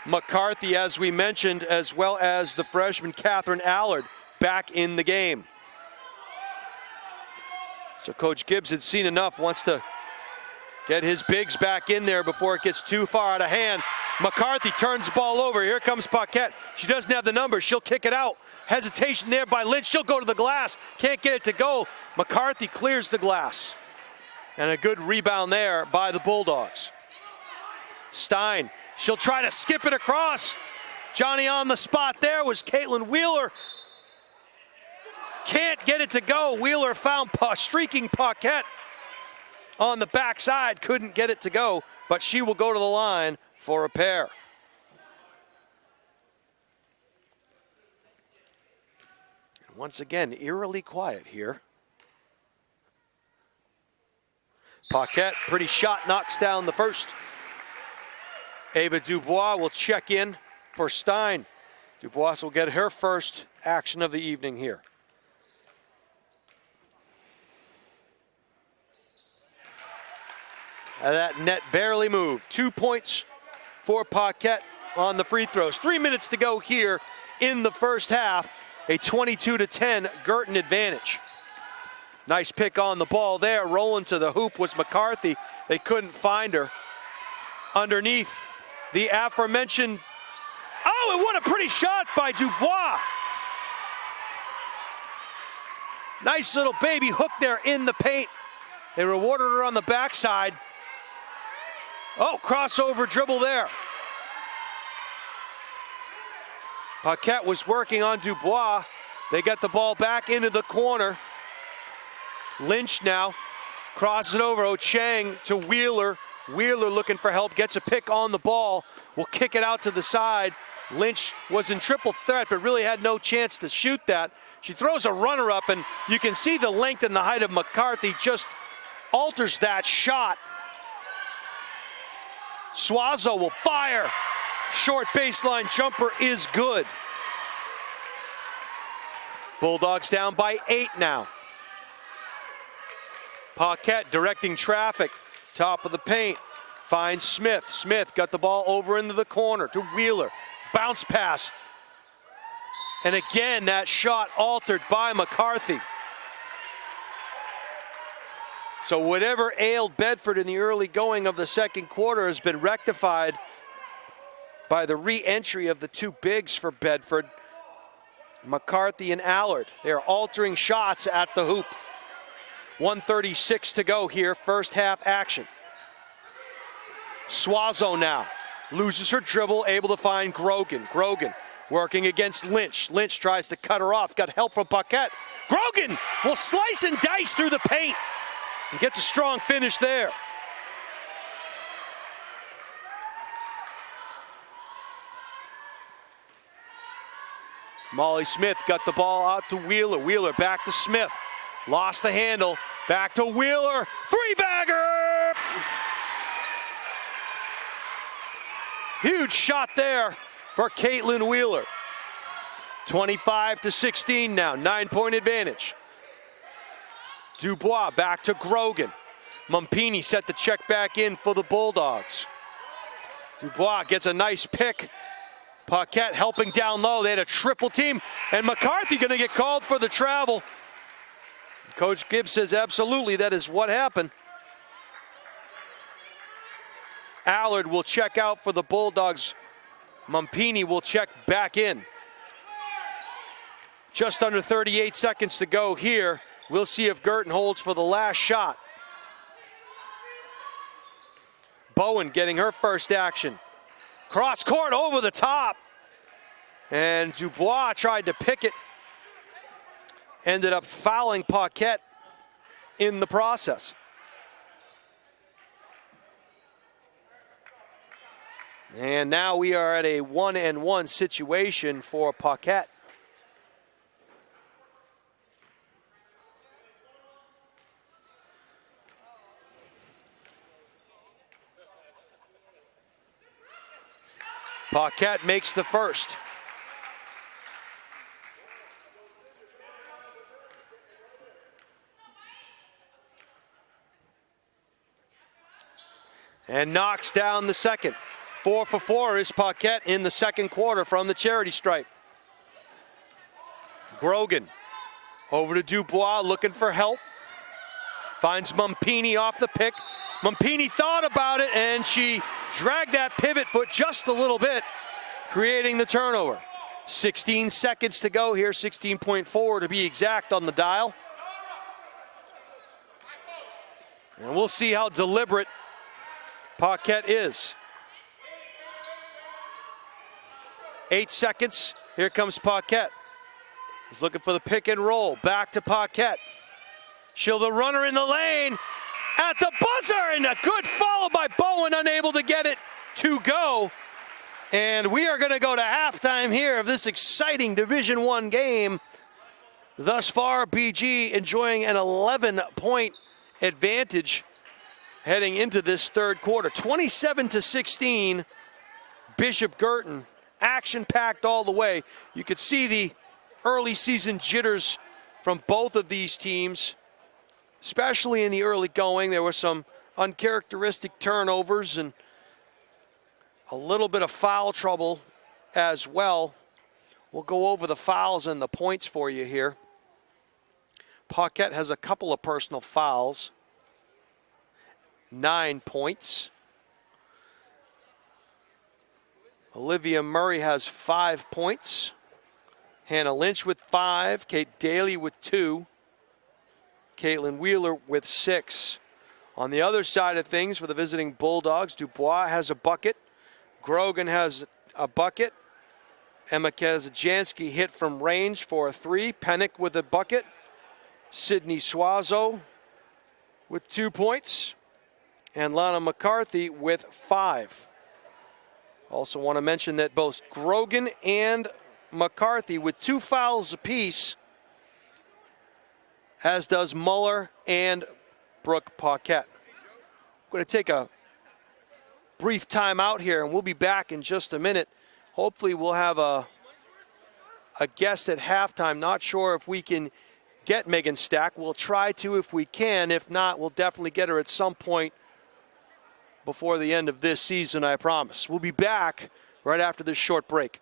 McCarthy, as we mentioned, as well as the freshman Catherine Allard back in the game. So Coach Gibbs had seen enough, wants to get his bigs back in there before it gets too far out of hand. McCarthy turns the ball over. Here comes Paquette. She doesn't have the numbers. She'll kick it out. Hesitation there by Lynch. She'll go to the glass. Can't get it to go. McCarthy clears the glass. And a good rebound there by the Bulldogs. Stein. She'll try to skip it across. Johnny on the spot there was Caitlin Wheeler. Can't get it to go. Wheeler found streaking Paquette on the backside. Couldn't get it to go, but she will go to the line for a pair. Once again, eerily quiet here. Paquette, pretty shot, knocks down the first. Ava Dubois will check in for Stein. Dubois will get her first action of the evening here. And that net barely moved. 2 points for Paquette on the free throws. 3 minutes to go here in the first half. A 22-10 Guertin advantage. Nice pick on the ball there. Rolling to the hoop was McCarthy. They couldn't find her. Underneath the aforementioned. Oh, and what a pretty shot by Dubois. Nice little baby hook there in the paint. They rewarded her on the backside. Oh, crossover dribble there. Paquette was working on Dubois. They got the ball back into the corner. Lynch now crosses it over. Ocheng to Wheeler. Wheeler looking for help, gets a pick on the ball. Will kick it out to the side. Lynch was in triple threat, but really had no chance to shoot that. She throws a runner up, and you can see the length and the height of McCarthy just alters that shot. Suazo will fire. Short baseline jumper is good. Bulldogs down by 8 now. Paquette directing traffic. Top of the paint. Finds Smith. Smith got the ball over into the corner to Wheeler. Bounce pass. And again, that shot altered by McCarthy. So whatever ailed Bedford in the early going of the second quarter has been rectified by the re-entry of the two bigs for Bedford, McCarthy and Allard. They're altering shots at the hoop. 1:36 to go here, first half action. Suazo now loses her dribble, able to find Grogan. Grogan working against Lynch. Lynch tries to cut her off, got help from Paquette. Grogan will slice and dice through the paint and gets a strong finish there. Molly Smith got the ball out to Wheeler. Wheeler back to Smith. Lost the handle. Back to Wheeler. Three-bagger! Huge shot there for Caitlin Wheeler. 25-16 now. 9-point advantage. Dubois back to Grogan. Mumpini set the check back in for the Bulldogs. Dubois gets a nice pick. Paquette helping down low. They had a triple team, and McCarthy going to get called for the travel. Coach Gibbs says absolutely that is what happened. Allard will check out for the Bulldogs. Mumpini will check back in. Just under 38 seconds to go here. We'll see if Guertin holds for the last shot. Bowen getting her first action. Cross court over the top. And Dubois tried to pick it. Ended up fouling Paquette in the process. And now we are at a 1-and-1 situation for Paquette. Paquette makes the first. And knocks down the second. 4 for 4 is Paquette in the second quarter from the charity stripe. Grogan over to Dubois looking for help. Finds Mumpini off the pick. Mumpini thought about it and she dragged that pivot foot just a little bit, creating the turnover. 16 seconds to go here, 16.4 to be exact on the dial. And we'll see how deliberate Paquette is. 8 seconds, here comes Paquette. He's looking for the pick and roll, back to Paquette. She'll the runner in the lane, at the buzzer, and a good follow by Bowen, unable to get it to go. And we are gonna go to halftime here of this exciting Division I game. Thus far, BG enjoying an 11-point advantage heading into this third quarter. 27-16, Bishop Guertin, action-packed all the way. You could see the early season jitters from both of these teams, especially in the early going. There were some uncharacteristic turnovers and a little bit of foul trouble as well. We'll go over the fouls and the points for you here. Paquette has a couple of personal fouls. 9 points. Olivia Murray has 5 points. Hannah Lynch with 5. Kate Daly with 2. Caitlin Wheeler with 6. On the other side of things for the visiting Bulldogs, Dubois has a bucket. Grogan has a bucket. Emma Kazajanski hit from range for a 3. Pennick with a bucket. Sydney Suazo with 2 points. And Lana McCarthy with 5. Also want to mention that both Grogan and McCarthy with 2 fouls apiece, as does Muller and Brooke Paquette. We're going to take a brief time out here, and we'll be back in just a minute. Hopefully we'll have a guest at halftime. Not sure if we can get Megan Stack. We'll try to if we can. If not, we'll definitely get her at some point before the end of this season, I promise. We'll be back right after this short break.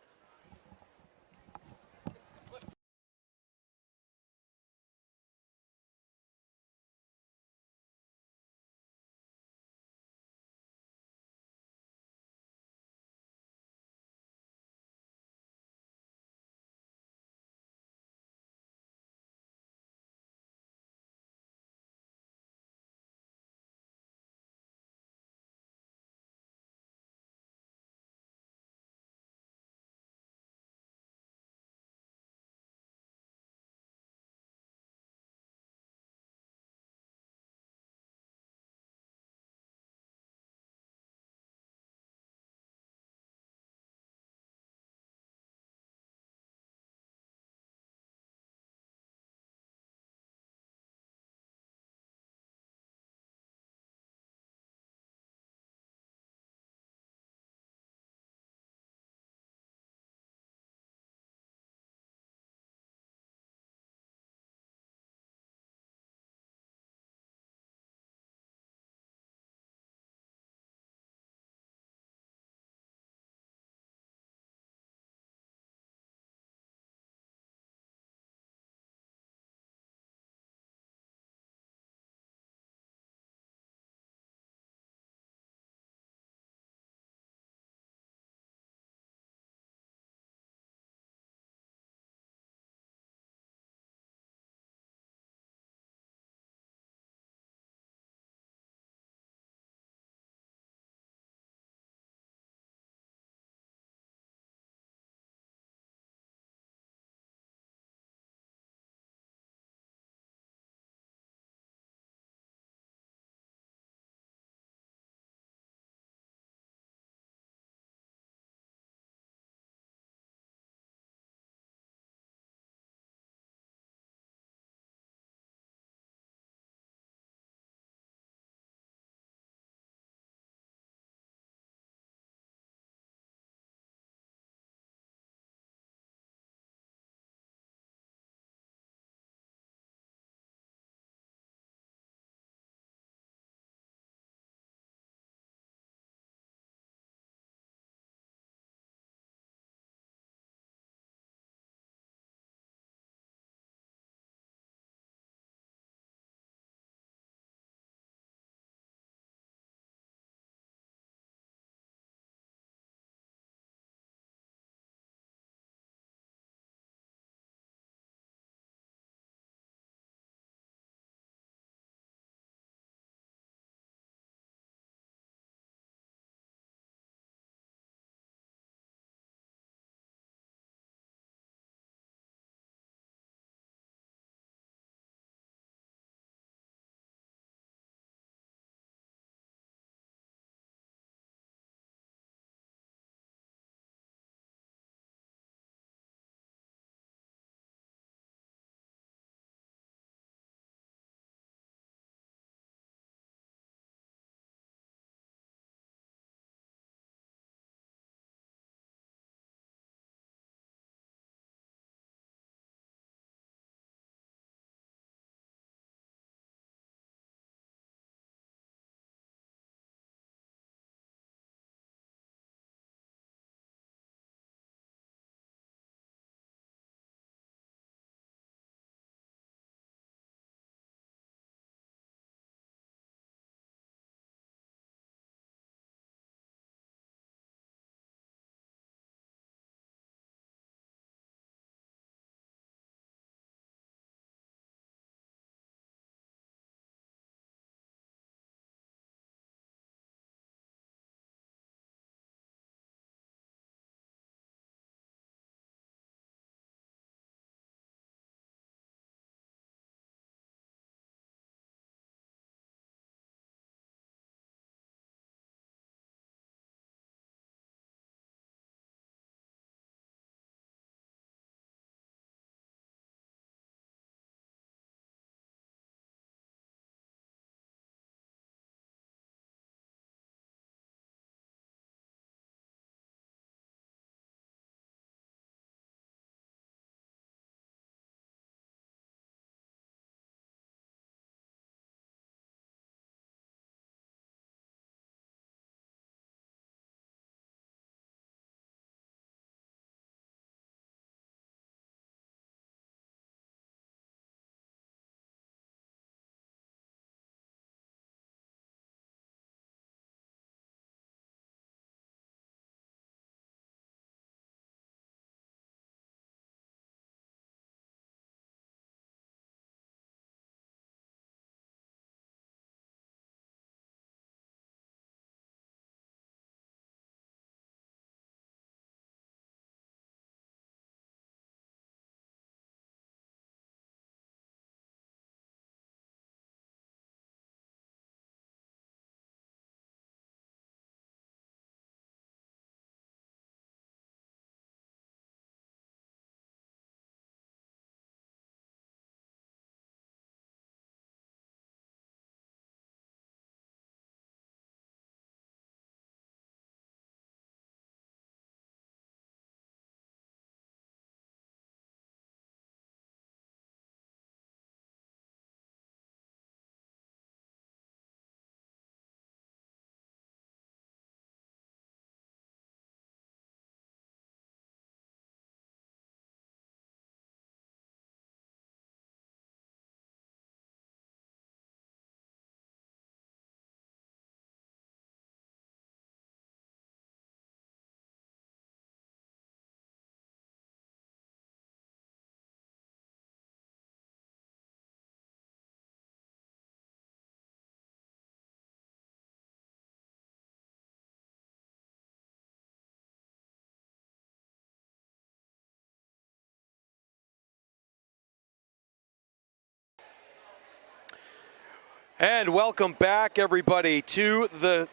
And welcome back, everybody, to the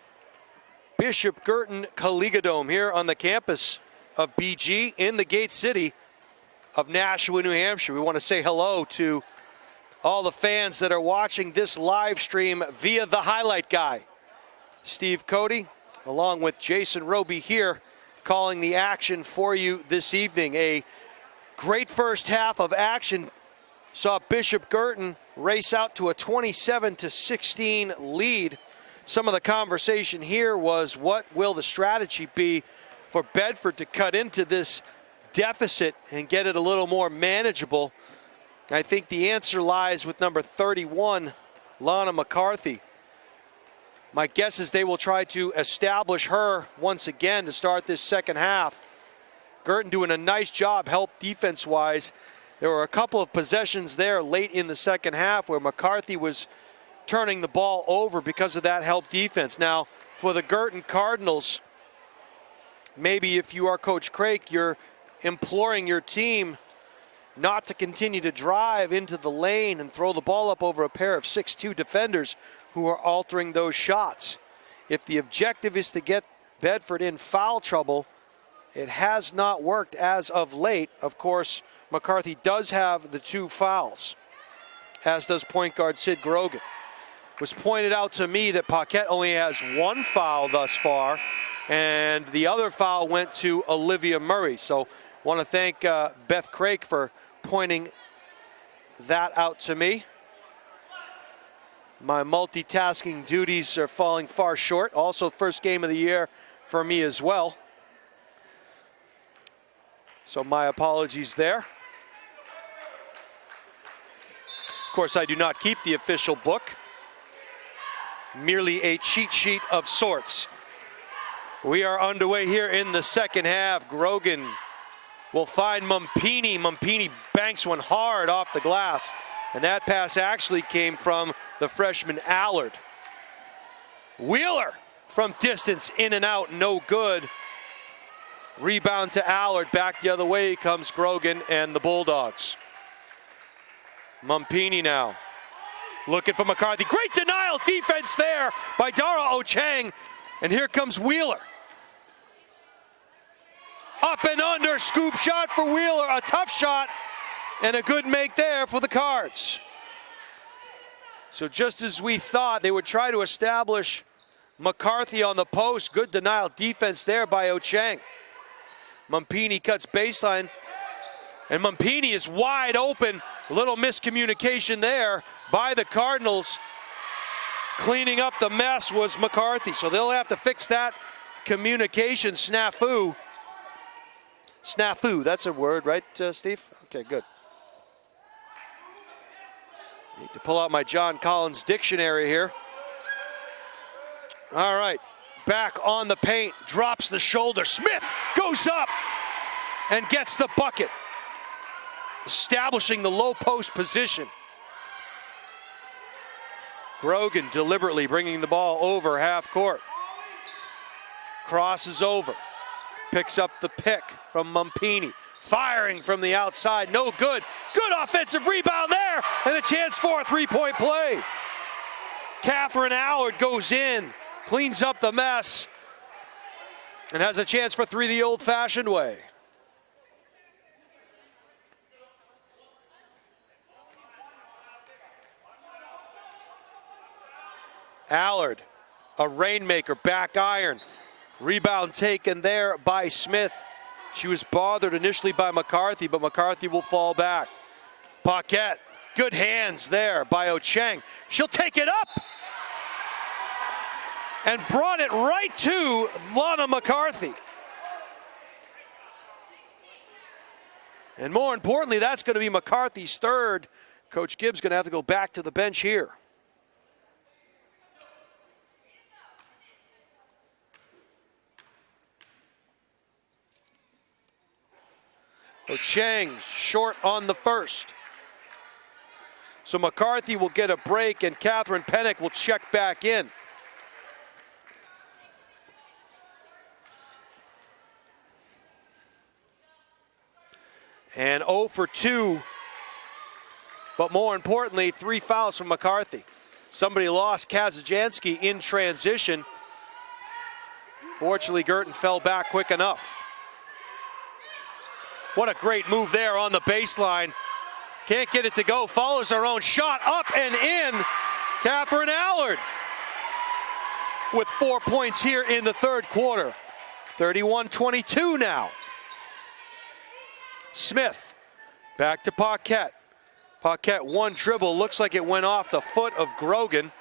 Bishop Guertin Cardinals here on the campus of BG in the Gate City of Nashua, New Hampshire. We want to say hello to all the fans that are watching this live stream via the highlight guy. Steve Cody, along with Jason Roby here, calling the action for you this evening. A great first half of action saw Bishop Guertin race out to a 27-16 lead. Some of the conversation here was, what will the strategy be for Bedford to cut into this deficit and get it a little more manageable? I think the answer lies with number 31, Lana McCarthy. My guess is they will try to establish her once again to start this second half. Guertin doing a nice job help defense-wise. There were a couple of possessions there late in the second half where McCarthy was turning the ball over because of that help defense. Now, for the Guertin Cardinals, maybe if you are Coach Craik, you're imploring your team not to continue to drive into the lane and throw the ball up over a pair of 6'2" defenders who are altering those shots. If the objective is to get Bedford in foul trouble, it has not worked as of late. Of course, McCarthy does have the 2 fouls, as does point guard Sid Grogan. It was pointed out to me that Paquette only has 1 foul thus far, and the other foul went to Olivia Murray. So want to thank Beth Craik for pointing that out to me. My multitasking duties are falling far short. Also, first game of the year for me as well. So my apologies there. Of course, I do not keep the official book. Merely a cheat sheet of sorts. We are underway here in the second half. Grogan will find Mumpini. Mumpini banks one hard off the glass. And that pass actually came from the freshman Allard. Wheeler from distance, in and out, no good. Rebound to Allard, back the other way comes Grogan and the Bulldogs. Mumpini now, looking for McCarthy. Great denial defense there by Dara Ochang. And here comes Wheeler. Up and under, scoop shot for Wheeler, a tough shot, and a good make there for the Cards. So just as we thought, they would try to establish McCarthy on the post. Good denial defense there by Ochang. Mumpini cuts baseline, and Mumpini is wide open. A little miscommunication there by the Cardinals. Cleaning up the mess was McCarthy, so they'll have to fix that communication snafu. Snafu, that's a word, right, Steve? Okay, good. Need to pull out my John Collins dictionary here. All right, back on the paint, drops the shoulder. Smith goes up and gets the bucket, establishing the low post position. Grogan deliberately bringing the ball over half court. Crosses over, picks up the pick from Mumpini. Firing from the outside, no good. Good offensive rebound there, and a chance for a three-point play. Catherine Allard goes in, cleans up the mess, and has a chance for 3 the old-fashioned way. Allard, a rainmaker, back iron. Rebound taken there by Smith. She was bothered initially by McCarthy, but McCarthy will fall back. Paquette, good hands there by Ochang. She'll take it up and brought it right to Lana McCarthy. And more importantly, that's going to be McCarthy's third. Coach Gibbs going to have to go back to the bench here. Ochang short on the first. So McCarthy will get a break and Catherine Pennick will check back in. And 0 for 2, but more importantly, 3 fouls from McCarthy. Somebody lost Kazajanski in transition. Fortunately, Guertin fell back quick enough. What a great move there on the baseline. Can't get it to go, follows her own shot, up and in. Catherine Allard with 4 points here in the third quarter. 31-22 now. Smith back to Paquette. Paquette, one dribble, looks like it went off the foot of Grogan.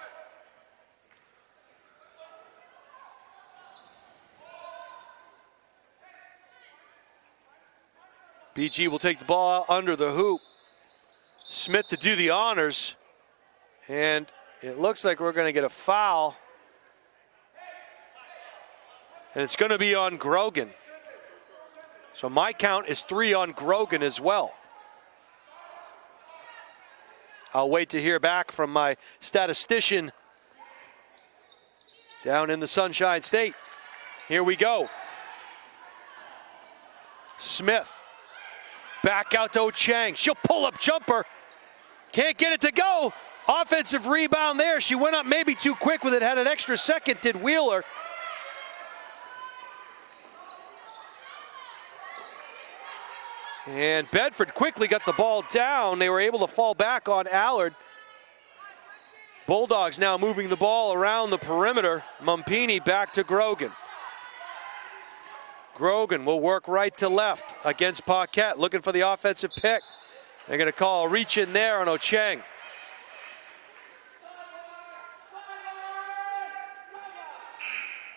BG will take the ball out under the hoop. Smith to do the honors. And it looks like we're going to get a foul. And it's going to be on Grogan. So my count is 3 on Grogan as well. I'll wait to hear back from my statistician down in the Sunshine State. Here we go. Smith back out to Ochang. She'll pull up jumper. Can't get it to go. Offensive rebound there. She went up maybe too quick with it. Had an extra second, did Wheeler. And Bedford quickly got the ball down. They were able to fall back on Allard. Bulldogs now moving the ball around the perimeter. Mumpini back to Grogan. Grogan will work right to left against Paquette, looking for the offensive pick. They're going to call a reach in there on Ochang.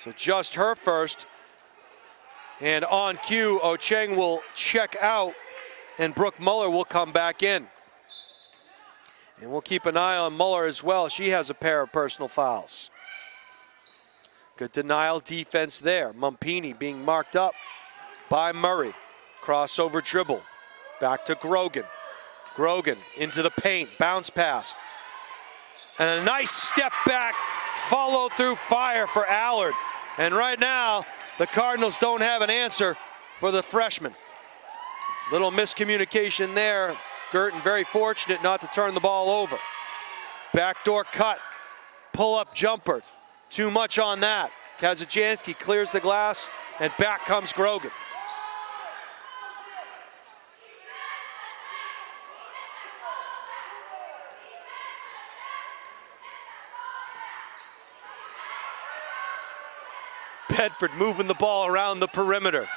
So just her first. And on cue, Ochang will check out, and Brooke Muller will come back in. And we'll keep an eye on Muller as well. She has a pair of personal fouls. Good denial defense there. Mumpini being marked up by Murray. Crossover dribble. Back to Grogan. Grogan into the paint. Bounce pass. And a nice step back. Follow through fire for Allard. And right now, the Cardinals don't have an answer for the freshman. Little miscommunication there. Guertin very fortunate not to turn the ball over. Backdoor cut. Pull up jumper. Too much on that. Kazajanski clears the glass, and back comes Grogan. Bedford moving the ball around the perimeter.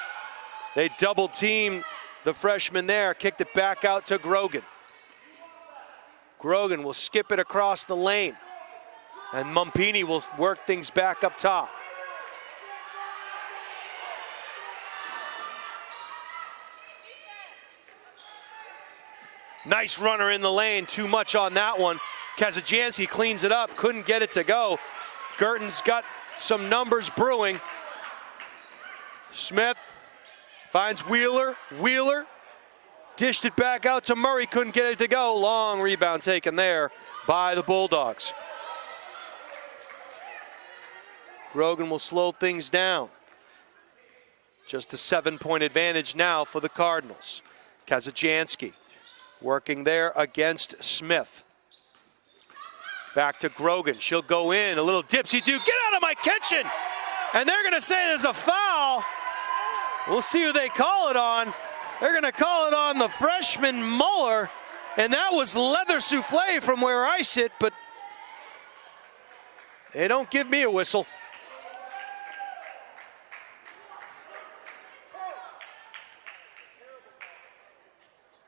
They double team the freshman there, kicked it back out to Grogan. Grogan will skip it across the lane, and Mumpini will work things back up top. Nice runner in the lane, too much on that one. Kazajanski cleans it up, couldn't get it to go. Guertin's got some numbers brewing. Smith finds Wheeler. Wheeler dished it back out to Murray, couldn't get it to go. Long rebound taken there by the Bulldogs. Grogan will slow things down. Just a 7-point advantage now for the Cardinals. Kazajanski working there against Smith. Back to Grogan. She'll go in. A little dipsy-do. Get out of my kitchen! And they're going to say there's a foul. We'll see who they call it on. They're going to call it on the freshman Muller. And that was leather souffle from where I sit, but they don't give me a whistle.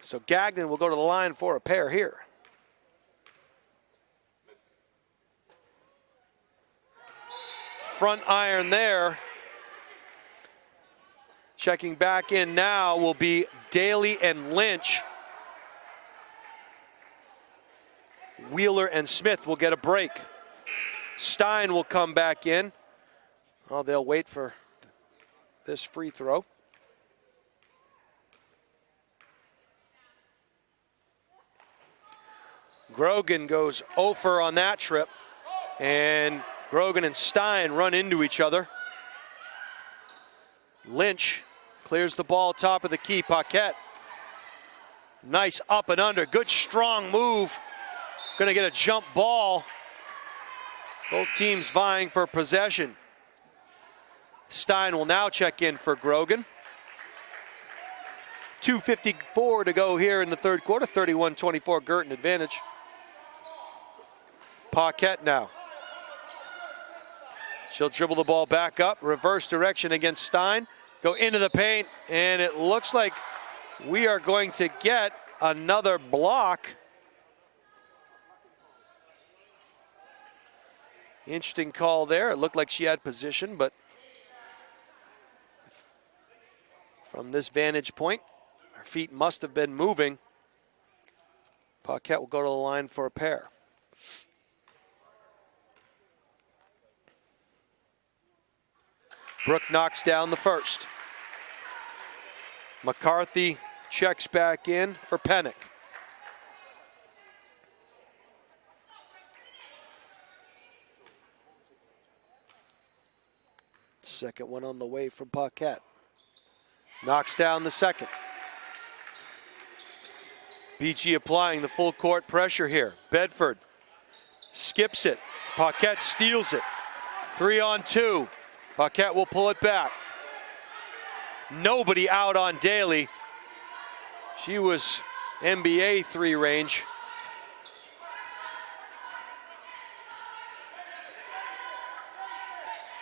So Gagnon will go to the line for a pair here. Front iron there. Checking back in now will be Daly and Lynch. Wheeler and Smith will get a break. Stein will come back in. Oh, they'll wait for this free throw. Grogan goes 0 on that trip, and Grogan and Stein run into each other. Lynch clears the ball top of the key. Paquette. Nice up and under. Good strong move. Gonna get a jump ball. Both teams vying for possession. Stein will now check in for Grogan. 2:54 to go here in the third quarter. 31-24 Guertin advantage. Paquette now. She'll dribble the ball back up, reverse direction against Stein, go into the paint, and it looks like we are going to get another block. Interesting call there. It looked like she had position, but from this vantage point, her feet must have been moving. Paquette will go to the line for a pair. Brooke knocks down the first. McCarthy checks back in for Pennick. Second one on the way from Paquette. Knocks down the second. BG applying the full court pressure here. Bedford skips it. Paquette steals it. 3-on-2. Paquette will pull it back. Nobody out on Daly. She was NBA 3 range.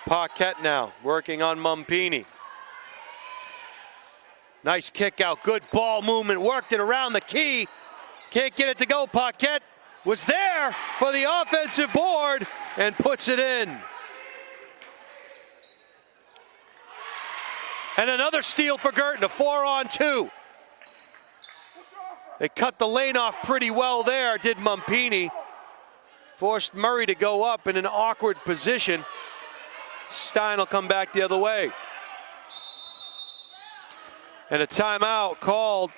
Paquette now working on Mumpini. Nice kick out, good ball movement, worked it around the key. Can't get it to go. Paquette was there for the offensive board and puts it in. And another steal for Guertin, a 4-on-2. They cut the lane off pretty well there, did Mumpini. Forced Murray to go up in an awkward position. Stein will come back the other way. And a timeout called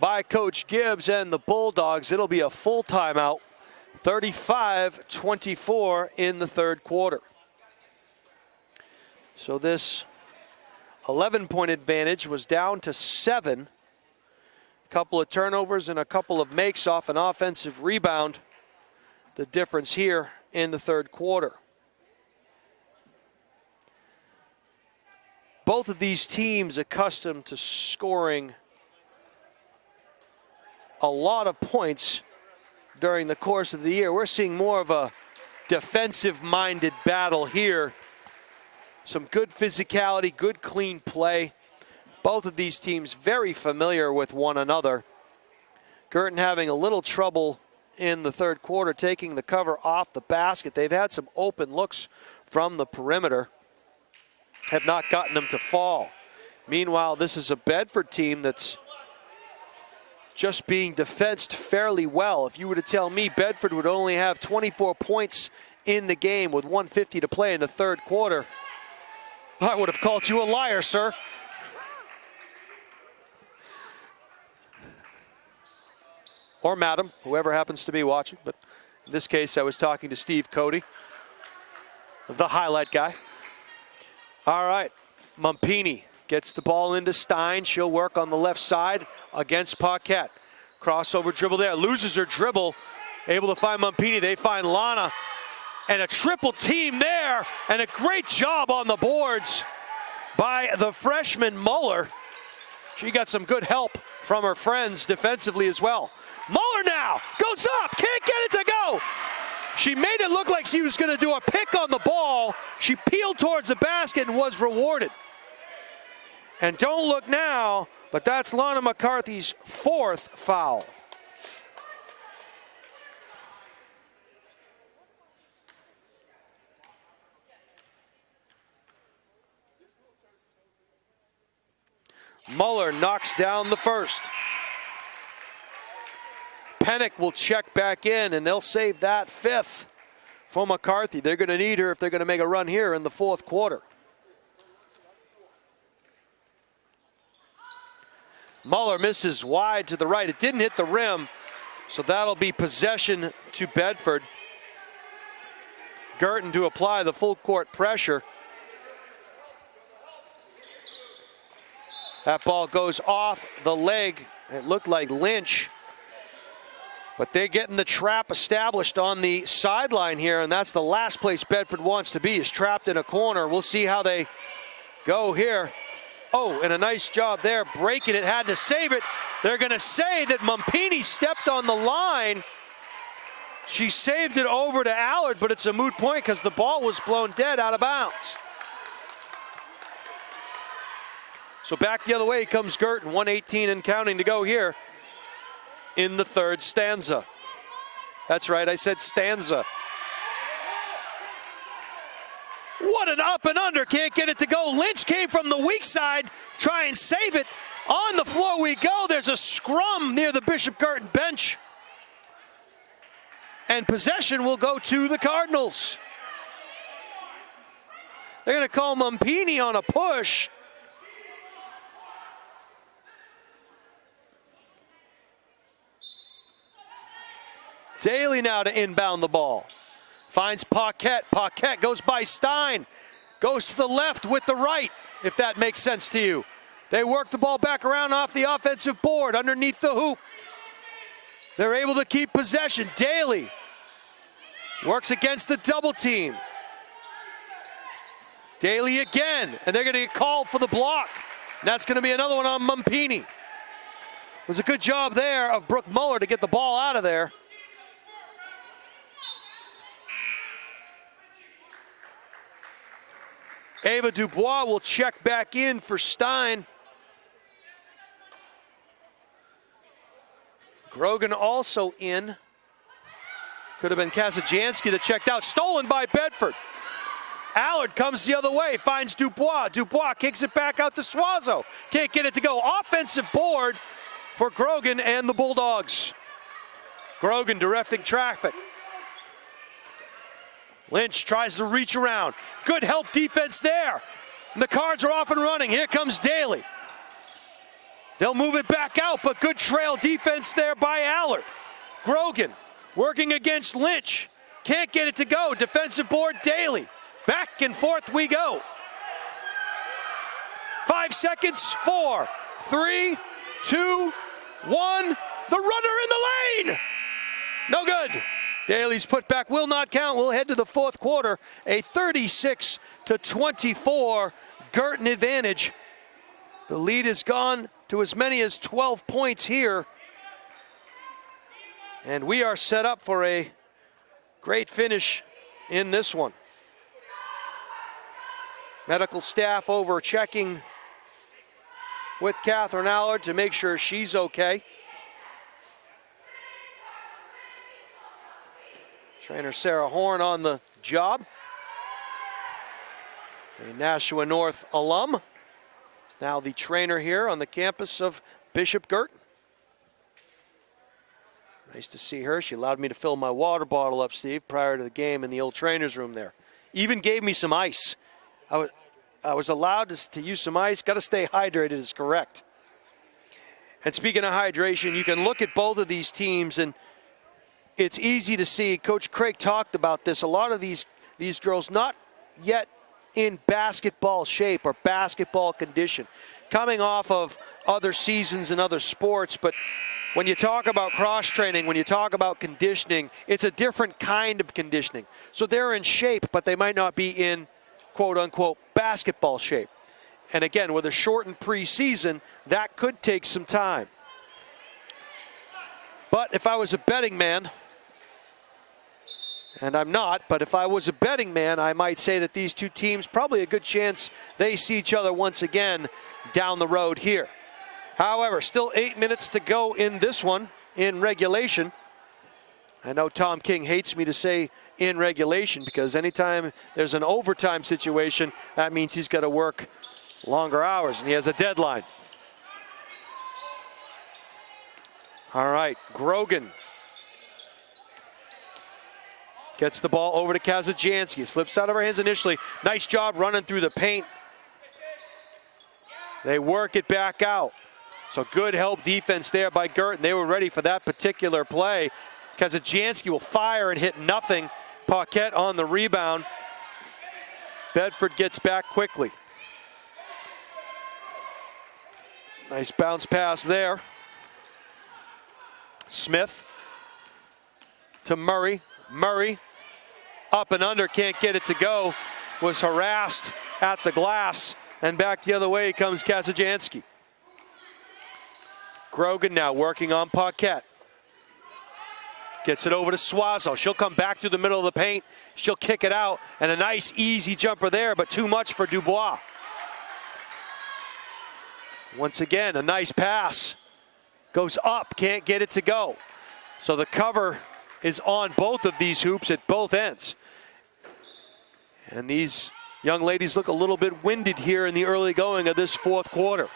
by Coach Gibbs and the Bulldogs. It'll be a full timeout. 35-24 in the third quarter. So this 11-point advantage was down to 7. A couple of turnovers and a couple of makes off an offensive rebound. The difference here in the third quarter. Both of these teams accustomed to scoring a lot of points during the course of the year. We're seeing more of a defensive-minded battle here. Some good physicality, good clean play. Both of these teams very familiar with one another. Guertin having a little trouble in the third quarter, taking the cover off the basket. They've had some open looks from the perimeter. Have not gotten them to fall. Meanwhile, this is a Bedford team that's just being defensed fairly well. If you were to tell me Bedford would only have 24 points in the game with 1:50 to play in the third quarter, I would have called you a liar, sir. Or madam, whoever happens to be watching. But in this case, I was talking to Steve Cody, the highlight guy. All right, Mumpini gets the ball into Stein. She'll work on the left side against Paquette. Crossover dribble there, loses her dribble. Able to find Mumpini, they find Lana. And a triple team there, and a great job on the boards by the freshman Muller. She got some good help from her friends defensively as well. Muller now goes up, can't get it to go. She made it look like she was going to do a pick on the ball. She peeled towards the basket and was rewarded. And don't look now, but that's Lana McCarthy's 4th foul. Muller knocks down the first. Pennick will check back in, and they'll save that 5th for McCarthy. They're going to need her if they're going to make a run here in the fourth quarter. Muller misses wide to the right. It didn't hit the rim, so that'll be possession to Bedford. Guertin to apply the full court pressure. That ball goes off the leg. It looked like Lynch But they're getting the trap established on the sideline here, and that's the last place Bedford wants to be, is trapped in a corner. We'll see how they go here. Oh, and a nice job there, breaking it, had to save it. They're gonna say that Mumpini stepped on the line. She saved it over to Allard, but it's a moot point because the ball was blown dead out of bounds. So back the other way comes Guertin, 1:18 and counting to go here in the third stanza. That's right, I said stanza. What an up and under, can't get it to go. Lynch came from the weak side, try and save it. On the floor we go, there's a scrum near the Bishop Guertin bench. And possession will go to the Cardinals. They're gonna call Mumpini on a push. Daly now to inbound the ball. Finds Paquette. Paquette goes by Stein. Goes to the left with the right, if that makes sense to you. They work the ball back around off the offensive board underneath the hoop. They're able to keep possession. Daly works against the double team. Daly again, and they're going to get called for the block. And that's going to be another one on Mumpini. It was a good job there of Brooke Muller to get the ball out of there. Ava Dubois will check back in for Stein. Grogan also in. Could have been Kazajanski that checked out. Stolen by Bedford. Allard comes the other way, finds Dubois. Dubois kicks it back out to Suazo. Can't get it to go. Offensive board for Grogan and the Bulldogs. Grogan directing traffic. Lynch tries to reach around. Good help defense there. And the Cards are off and running. Here comes Daly. They'll move it back out, but good trail defense there by Allard. Grogan working against Lynch. Can't get it to go. Defensive board, Daly. Back and forth we go. 5 seconds, 4, 3, 2, 1. The runner in the lane. No good. Daly's putback will not count. We'll head to the fourth quarter. A 36-24 Guertin advantage. The lead has gone to as many as 12 points here. And we are set up for a great finish in this one. Medical staff over checking with Catherine Allard to make sure she's okay. Trainer Sarah Horn on the job. A Nashua North alum. Is now the trainer here on the campus of Bishop Guertin. Nice to see her. She allowed me to fill my water bottle up, Steve, prior to the game in the old trainer's room there. Even gave me some ice. I was allowed to use some ice. Got to stay hydrated is correct. And speaking of hydration, you can look at both of these teams and it's easy to see. Coach Craig talked about this. A lot of these girls not yet in basketball shape or basketball condition, coming off of other seasons and other sports. But when you talk about cross-training, when you talk about conditioning, it's a different kind of conditioning. So they're in shape, but they might not be in quote-unquote basketball shape. And again, with a shortened preseason, that could take some time. But if I was a betting man, and I'm not, but if I was a betting man, I might say that these two teams, probably a good chance they see each other once again down the road here. However, still 8 minutes to go in this one in regulation. I know Tom King hates me to say in regulation because anytime there's an overtime situation, that means he's got to work longer hours and he has a deadline. All right, Grogan gets the ball over to Kazajanski. Slips out of her hands initially. Nice job running through the paint. They work it back out. So good help defense there by Guertin. They were ready for that particular play. Kazajanski will fire and hit nothing. Paquette on the rebound. Bedford gets back quickly. Nice bounce pass there. Smith to Murray. Murray up and under, can't get it to go. Was harassed at the glass, and back the other way comes Kasajanski. Grogan now working on Paquette. Gets it over to Suazo. She'll come back through the middle of the paint. She'll kick it out, and a nice easy jumper there, but too much for Dubois. Once again, a nice pass. Goes up, can't get it to go. So the cover is on both of these hoops at both ends. And these young ladies look a little bit winded here in the early going of this fourth quarter.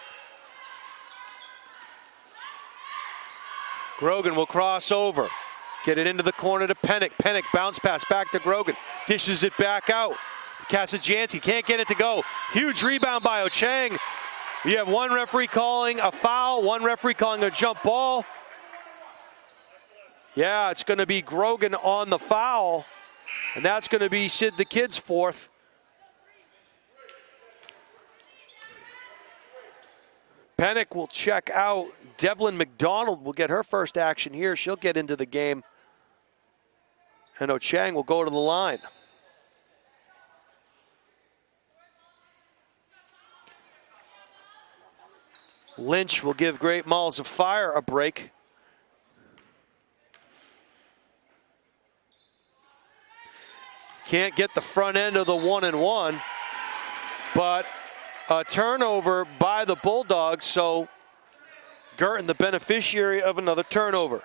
Grogan will cross over. Get it into the corner to Pennick. Pennick bounce pass back to Grogan. Dishes it back out. Kasajanski can't get it to go. Huge rebound by Ochang. You have one referee calling a foul, one referee calling a jump ball. Yeah, it's going to be Grogan on the foul, and that's going to be Sid the Kid's fourth. Pennick will check out. Devlin McDonald will get her first action here. She'll get into the game. And Ochang will go to the line. Lynch will give Great Malls of Fire a break. Can't get the front end of the 1-and-1, but a turnover by the Bulldogs, so Guertin the beneficiary of another turnover.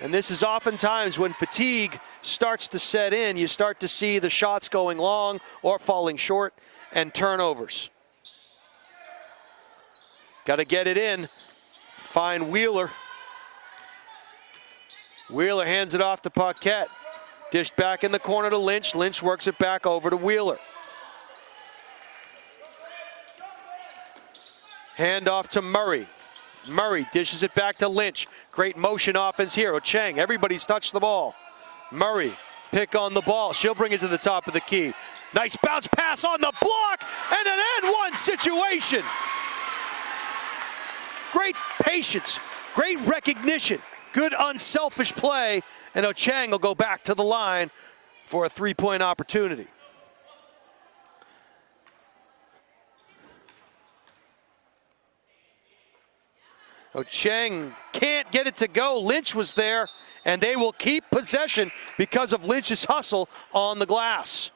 And this is oftentimes when fatigue starts to set in, you start to see the shots going long or falling short and turnovers. Got to get it in. Find Wheeler. Wheeler hands it off to Paquette. Dished back in the corner to Lynch. Lynch works it back over to Wheeler. Hand off to Murray. Murray dishes it back to Lynch. Great motion offense here. Ochang, everybody's touched the ball. Murray, pick on the ball. She'll bring it to the top of the key. Nice bounce pass on the block, and an and one situation. Great patience, great recognition, good unselfish play, and Ochang will go back to the line for a three-point opportunity. Ochang can't get it to go. Lynch was there, and they will keep possession because of Lynch's hustle on the glass.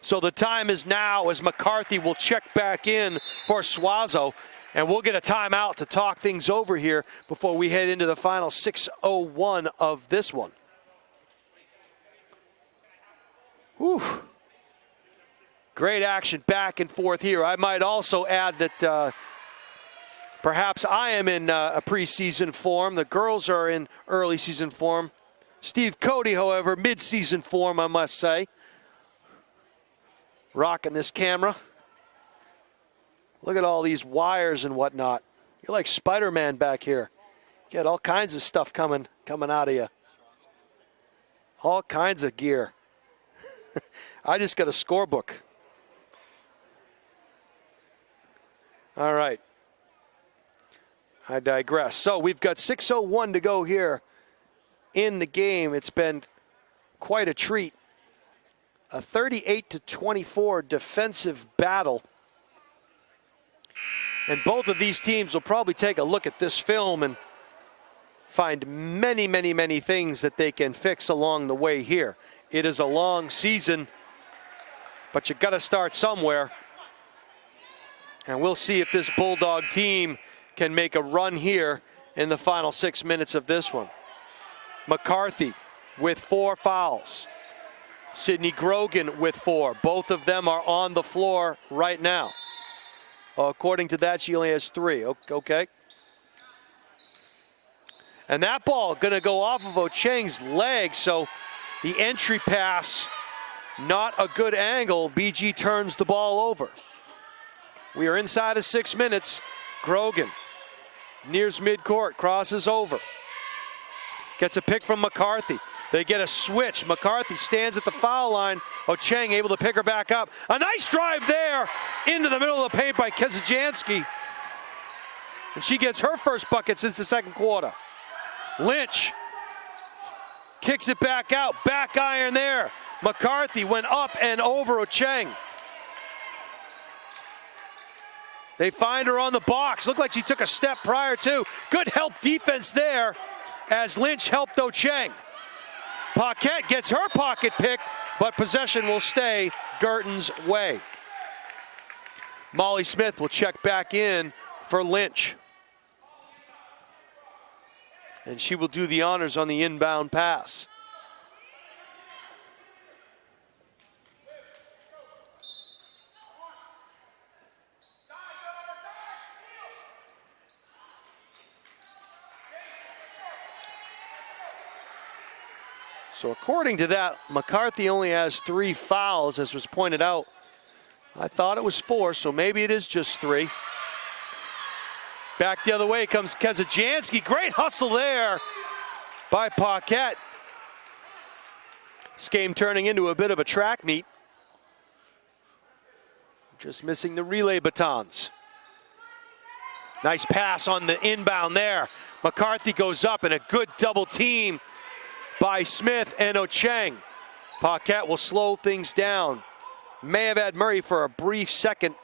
So the time is now as McCarthy will check back in for Suazo, and we'll get a timeout to talk things over here before we head into the final 6:01 of this one. Whew. Great action back and forth here. I might also add that perhaps I am in a preseason form. The girls are in early season form. Steve Cody, however, mid-season form, I must say. Rocking this camera. Look at all these wires and whatnot. You're like Spider-Man back here. You got all kinds of stuff coming out of you. All kinds of gear. I just got a scorebook. All right. I digress. So we've got 6:01 to go here in the game. It's been quite a treat. A 38-24 defensive battle. And both of these teams will probably take a look at this film and find many, many, many things that they can fix along the way here. It is a long season, but you got to start somewhere. And we'll see if this Bulldog team can make a run here in the final 6 minutes of this one. McCarthy with 4 fouls. Sydney Grogan with 4. Both of them are on the floor right now. According to that, she only has 3. Okay. And that ball going to go off of Ochang's leg, so the entry pass, not a good angle. BG turns the ball over. We are inside of 6 minutes. Grogan nears midcourt, crosses over. Gets a pick from McCarthy. They get a switch. McCarthy stands at the foul line. Ochang able to pick her back up. A nice drive there into the middle of the paint by Kasajanski. And she gets her first bucket since the second quarter. Lynch Kicks it back out. Back iron there. McCarthy went up and over Ocheng. They find her on the box. Looked like she took a step prior to. Good help defense there as Lynch helped Ocheng. Paquette gets her pocket pick, but possession will stay Guertin's way. Molly Smith will check back in for Lynch. And she will do the honors on the inbound pass. So according to that, McCarthy only has 3 fouls, as was pointed out. I thought it was 4, so maybe it is just 3. Back the other way comes Kezajansky. Great hustle there by Paquette. This game turning into a bit of a track meet. Just missing the relay batons. Nice pass on the inbound there. McCarthy goes up and a good double team by Smith and Ocheng. Paquette will slow things down. May have had Murray for a brief second.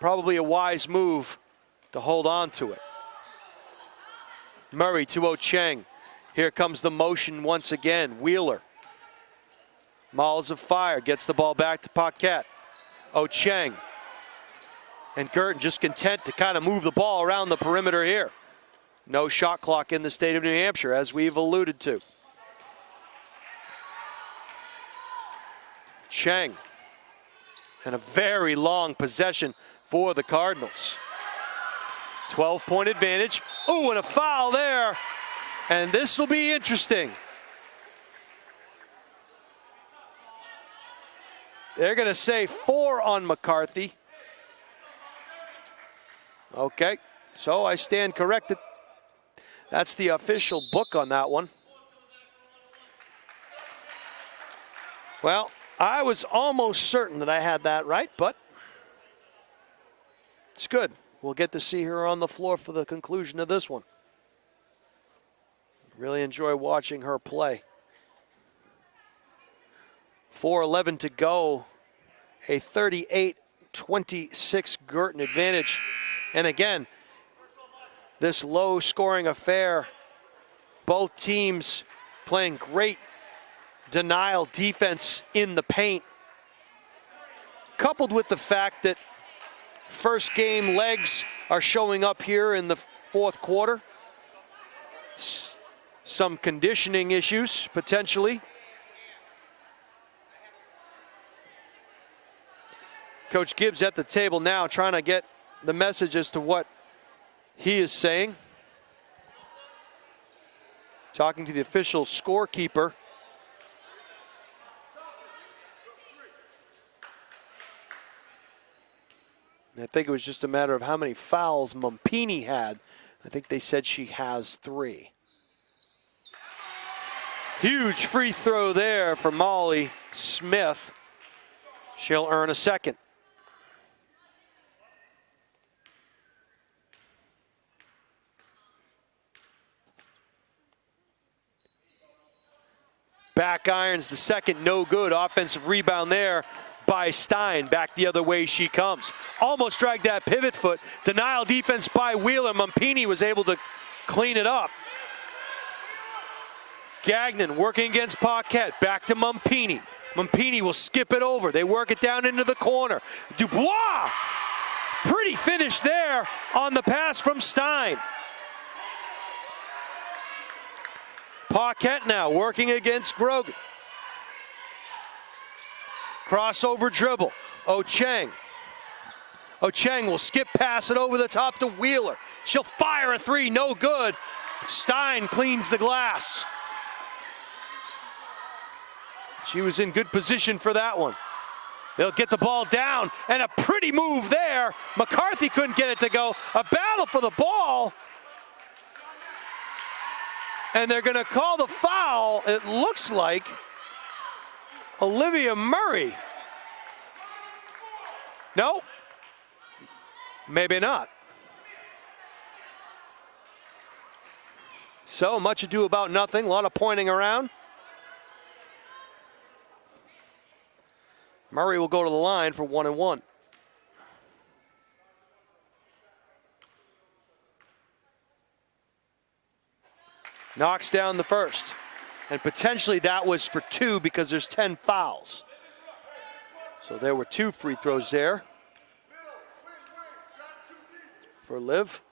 Probably a wise move to hold on to it. Murray to Ocheng. Here comes the motion once again. Wheeler. Malls of fire gets the ball back to Paquette. Ocheng. And Guertin just content to kind of move the ball around the perimeter here. No shot clock in the state of New Hampshire, as we've alluded to. Cheng. And a very long possession for the Cardinals. 12-point advantage. Oh, and a foul there. And this will be interesting. They're going to say 4 on McCarthy. Okay, so I stand corrected. That's the official book on that one. Well, I was almost certain that I had that right, but it's good. We'll get to see her on the floor for the conclusion of this one. Really enjoy watching her play. 4:11 to go. A 38-26 Guertin advantage. And again, this low-scoring affair, both teams playing great denial defense in the paint, coupled with the fact that first game legs are showing up here in the fourth quarter. Some conditioning issues, potentially. Coach Gibbs at the table now trying to get the message as to what he is saying. Talking to the official scorekeeper. I think it was just a matter of how many fouls Mumpini had. I think they said she has 3. Huge free throw there for Molly Smith. She'll earn a second. Back irons the second, no good. Offensive rebound there by Stein. Back the other way she comes. Almost dragged that pivot foot. Denial defense by Wheeler. Mumpini was able to clean it up. Gagnon working against Paquette. Back to Mumpini. Mumpini will skip it over. They work it down into the corner. Dubois! Pretty finish there on the pass from Stein. Paquette now working against Grogan. Crossover dribble. Ocheng. Ocheng will skip pass it over the top to Wheeler. She'll fire a 3, no good. Stein cleans the glass. She was in good position for that one. They'll get the ball down, and a pretty move there. McCarthy couldn't get it to go. A battle for the ball. And they're going to call the foul, it looks like, Olivia Murray. No, maybe not. So much ado about nothing, a lot of pointing around. Murray will go to the line for 1-1. Knocks down the first. And potentially that was for 2 because there's 10 fouls. So there were 2 free throws there for Liv.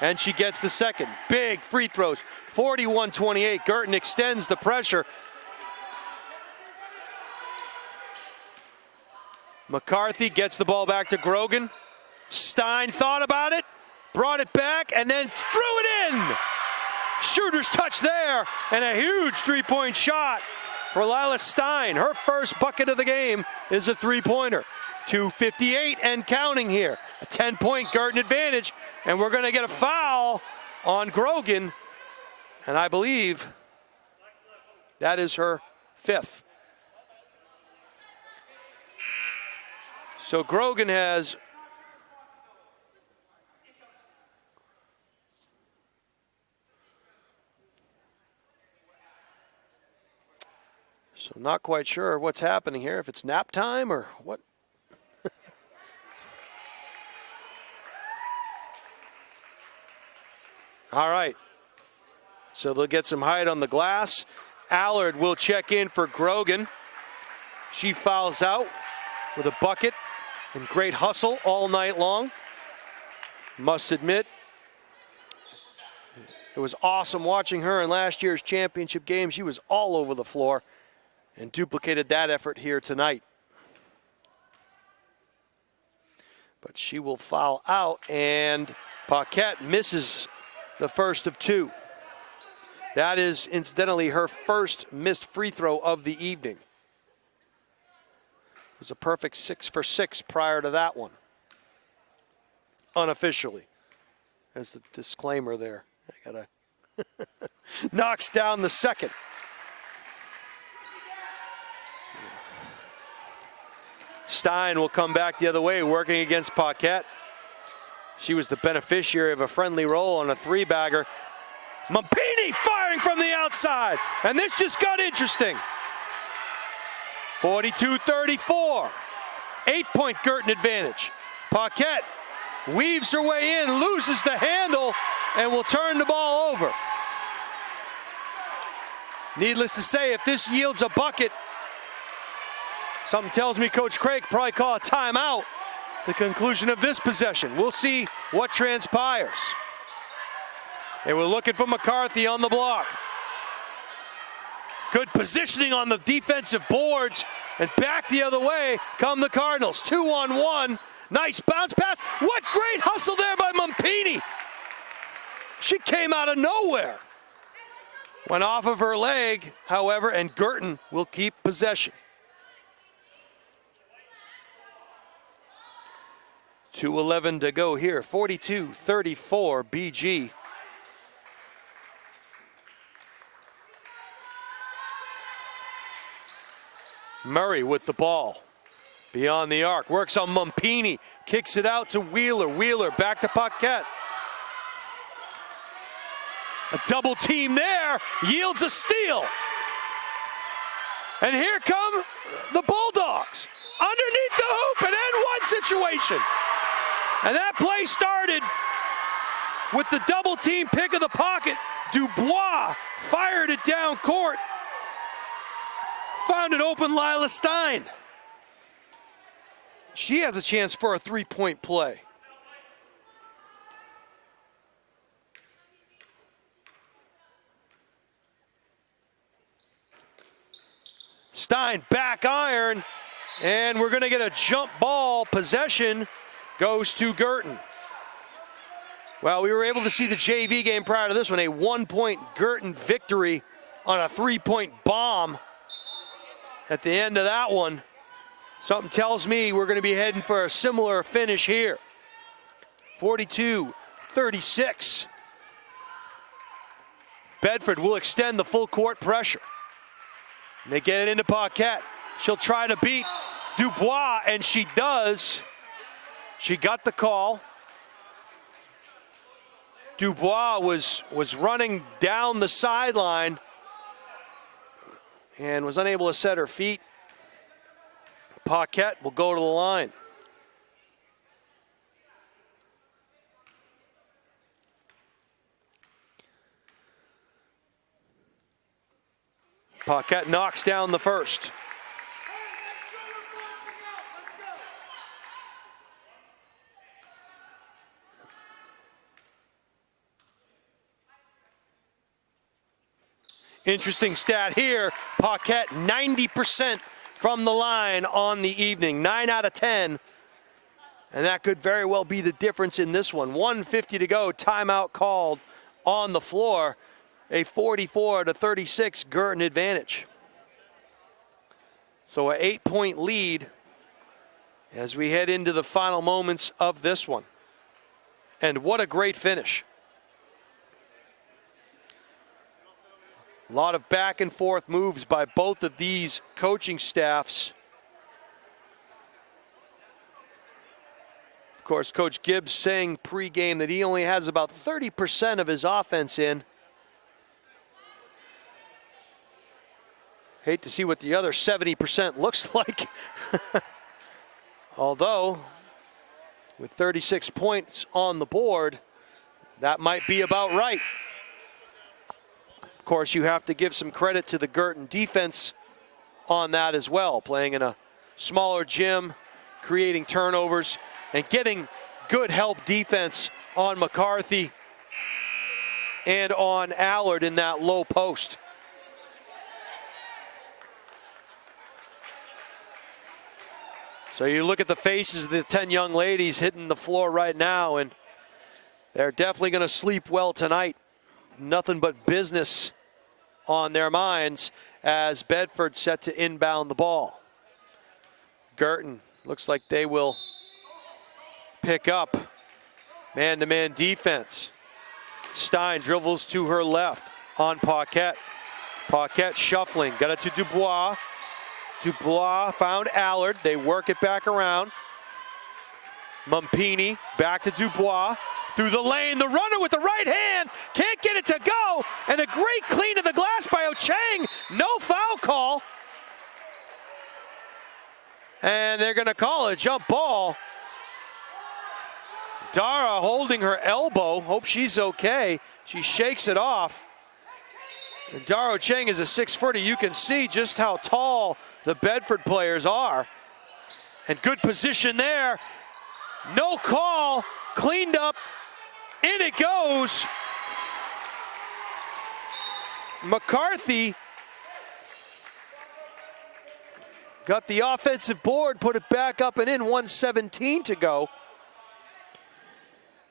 And she gets the second. Big free throws. 41-28. Guertin extends the pressure. McCarthy gets the ball back to Grogan. Stein thought about it, brought it back, and then threw it in. Shooter's touch there, and a huge three-point shot for Lila Stein. Her first bucket of the game is a three-pointer. 2:58 and counting here. A 10-point Guertin advantage, and we're going to get a foul on Grogan, and I believe that is her 5th. So Grogan has not quite sure what's happening here, if it's nap time or what. All right, so they'll get some height on the glass. Allard will check in for Grogan. She fouls out with a bucket and great hustle all night long. Must admit, it was awesome watching her in last year's championship game. She was all over the floor and duplicated that effort here tonight. But she will foul out, and Paquette misses the first of 2. That is, incidentally, her first missed free throw of the evening. It was a perfect 6 for 6 prior to that one. Unofficially. As the disclaimer there. I gotta knocks down the second. Stein will come back the other way, working against Paquette. She was the beneficiary of a friendly roll on a 3-bagger. Mampini firing from the outside, and this just got interesting. 42-34, 8-point Guertin advantage. Paquette weaves her way in, loses the handle, and will turn the ball over. Needless to say, if this yields a bucket, something tells me Coach Craig probably call a timeout at the conclusion of this possession. We'll see what transpires. And we're looking for McCarthy on the block. Good positioning on the defensive boards, and back the other way come the Cardinals. 2-on-1, nice bounce pass. What great hustle there by Mampini. She came out of nowhere. Went off of her leg, however, and Guertin will keep possession. 2:11 to go here, 42-34 BG. Murray with the ball. Beyond the arc, works on Mampini, kicks it out to Wheeler. Wheeler back to Paquette. A double team there, yields a steal. And here come the Bulldogs. Underneath the hoop, an N1 situation. And that play started with the double team pick of the pocket. Dubois fired it down court. Found an open Lila Stein. She has a chance for a 3-point play. Stein back iron, and we're going to get a jump ball. Possession goes to Guertin. Well, we were able to see the JV game prior to this one, a 1-point Guertin victory on a 3-point bomb at the end of that one. Something tells me we're going to be heading for a similar finish here. 42-36. Bedford will extend the full court pressure. They get it into Paquette. She'll try to beat Dubois, and she does. She got the call. Dubois was running down the sideline and was unable to set her feet. Paquette will go to the line. Paquette knocks down the first. Interesting stat here. Paquette 90% from the line on the evening, 9 out of 10. And that could very well be the difference in this one. 1:50 to go, timeout called on the floor. A 44-36 Guertin advantage. So an 8-point lead as we head into the final moments of this one. And what a great finish. A lot of back and forth moves by both of these coaching staffs. Of course, Coach Gibbs saying pregame that he only has about 30% of his offense in. Hate to see what the other 70% looks like. Although, with 36 points on the board, that might be about right. Of course, you have to give some credit to the Guertin defense on that as well, playing in a smaller gym, creating turnovers, and getting good help defense on McCarthy and on Allard in that low post. So you look at the faces of the 10 young ladies hitting the floor right now, and they're definitely going to sleep well tonight. Nothing but business on their minds as Bedford set to inbound the ball. Guertin looks like they will pick up man-to-man defense. Stein dribbles to her left on Paquette. Paquette shuffling, got it to Dubois. Dubois found Allard, they work it back around. Mumpini back to Dubois. Through the lane, the runner with the right hand, can't get it to go, and a great clean of the glass by Ocheng, no foul call. And they're gonna call a jump ball. Dara holding her elbow, hope she's okay. She shakes it off. And Dara Ocheng is a 6-footer. You can see just how tall the Bedford players are. And good position there. No call, cleaned up. In it goes. McCarthy got the offensive board, put it back up and in, 1:17 to go.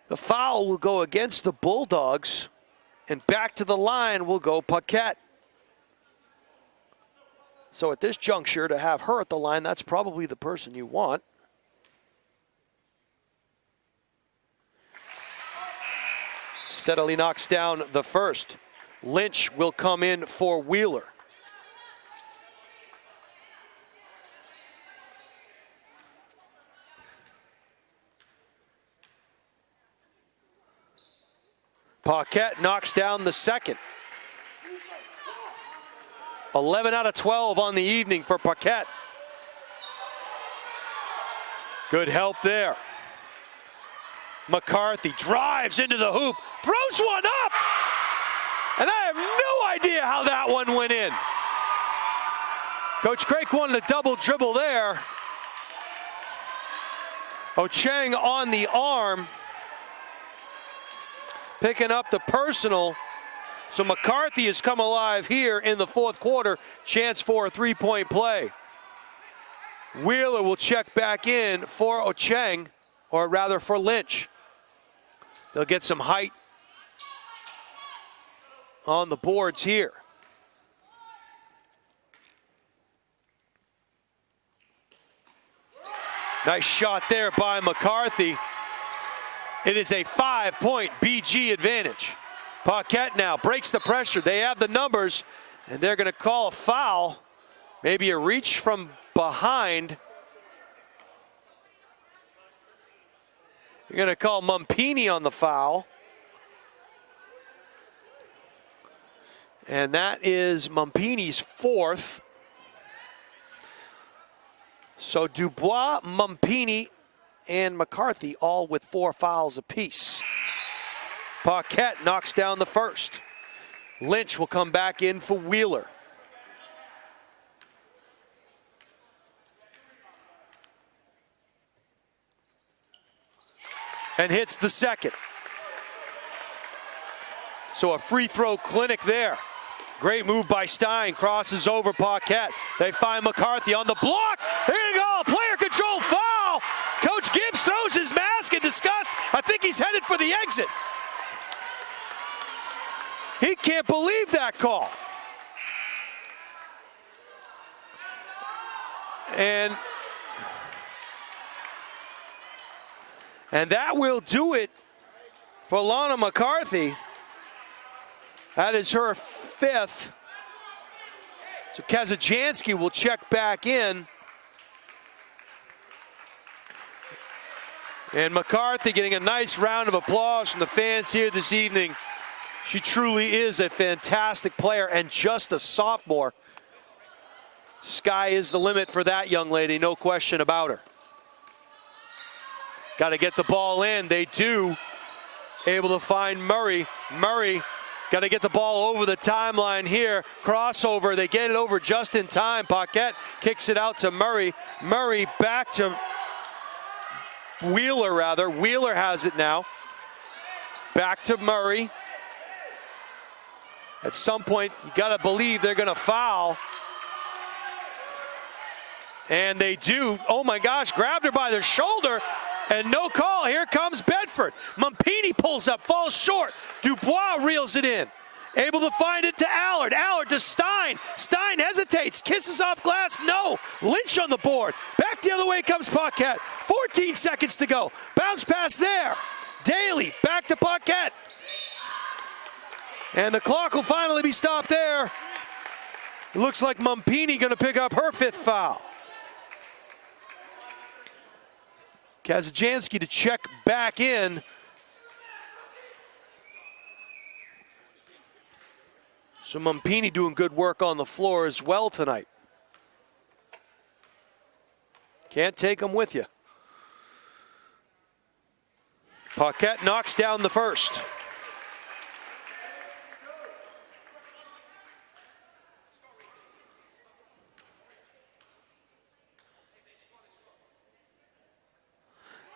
The foul will go against the Bulldogs, and back to the line will go Paquette. So at this juncture, to have her at the line, that's probably the person you want. Steadily knocks down the first. Lynch will come in for Wheeler. Paquette knocks down the second. 11 out of 12 on the evening for Paquette. Good help there. McCarthy drives into the hoop, throws one up, and I have no idea how that one went in. Coach Craik wanted a double dribble there. Ocheng on the arm, picking up the personal. So McCarthy has come alive here in the fourth quarter. Chance for a three-point play. Wheeler will check back in for Ocheng, or rather for Lynch. They'll get some height on the boards here. Nice shot there by McCarthy. It is a 5-point BG advantage. Paquette now breaks the pressure. They have the numbers, and they're going to call a foul. Maybe a reach from behind. You're going to call Mumpini on the foul. And that is Mumpini's fourth. So Dubois, Mumpini, and McCarthy all with 4 fouls apiece. Paquette knocks down the first. Lynch will come back in for Wheeler. And hits the second. So a free throw clinic there. Great move by Stein, crosses over Paquette. They find McCarthy on the block. There you go, player control foul. Coach Gibbs throws his mask in disgust. I think he's headed for the exit. He can't believe that call. And that will do it for Lana McCarthy. That is her 5th. So Kazajanski will check back in. And McCarthy getting a nice round of applause from the fans here this evening. She truly is a fantastic player and just a sophomore. Sky is the limit for that young lady, no question about her. Got to get the ball in. They do. Able to find Murray. Murray got to get the ball over the timeline here. Crossover. They get it over just in time. Paquette kicks it out to Murray. Murray back to Wheeler, rather. Wheeler has it now. Back to Murray. At some point, you got to believe they're going to foul. And they do. Oh my gosh, grabbed her by the shoulder. And no call. Here comes Bedford. Mumpini pulls up, falls short. Dubois reels it in. Able to find it to Allard. Allard to Stein. Stein hesitates, kisses off glass. No. Lynch on the board. Back the other way comes Paquette. 14 seconds to go. Bounce pass there. Daly back to Paquette. And the clock will finally be stopped there. It looks like Mumpini going to pick up her 5th foul. Kazajanski to check back in. So Mumpini doing good work on the floor as well tonight. Can't take them with you. Paquette knocks down the first.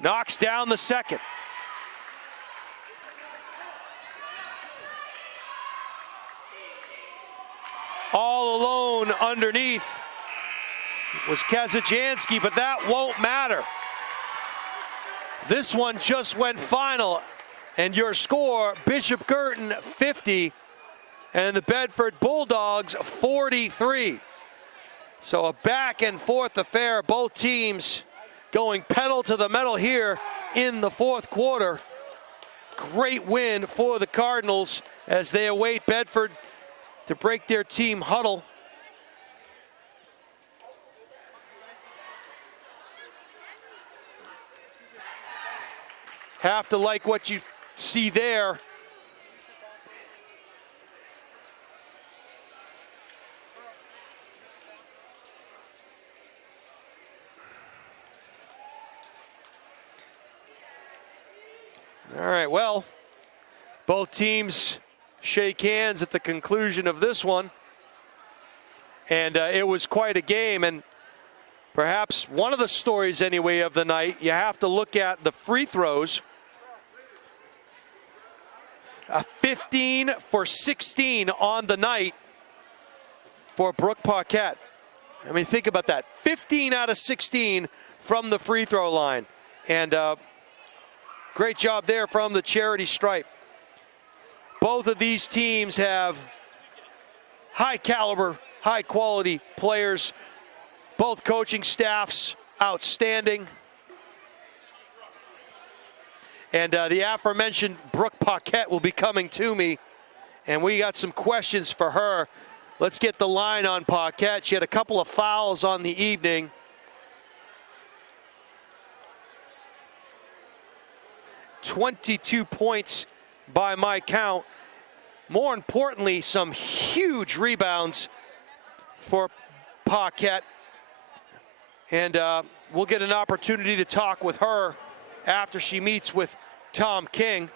Knocks down the second. All alone underneath was Kazajanski, but that won't matter. This one just went final, and your score, Bishop Guertin 50, and the Bedford Bulldogs 43. So a back and forth affair, both teams going pedal to the metal here in the 4th quarter. Great win for the Cardinals as they await Bedford to break their team huddle. Have to like what you see there. All right, well, both teams shake hands at the conclusion of this one. And it was quite a game, and perhaps one of the stories anyway of the night, you have to look at the free throws. 15 for 16 on the night for Brooke Paquette. I mean, think about that. 15 out of 16 from the free throw line. And great job there from the charity stripe. Both of these teams have high caliber, high quality players. Both coaching staffs outstanding. And the aforementioned Brooke Paquette will be coming to me. And we got some questions for her. Let's get the line on Paquette. She had a couple of fouls on the evening. .22 points by my count. More importantly, some huge rebounds for Paquette. And we'll get an opportunity to talk with her after she meets with Tom King.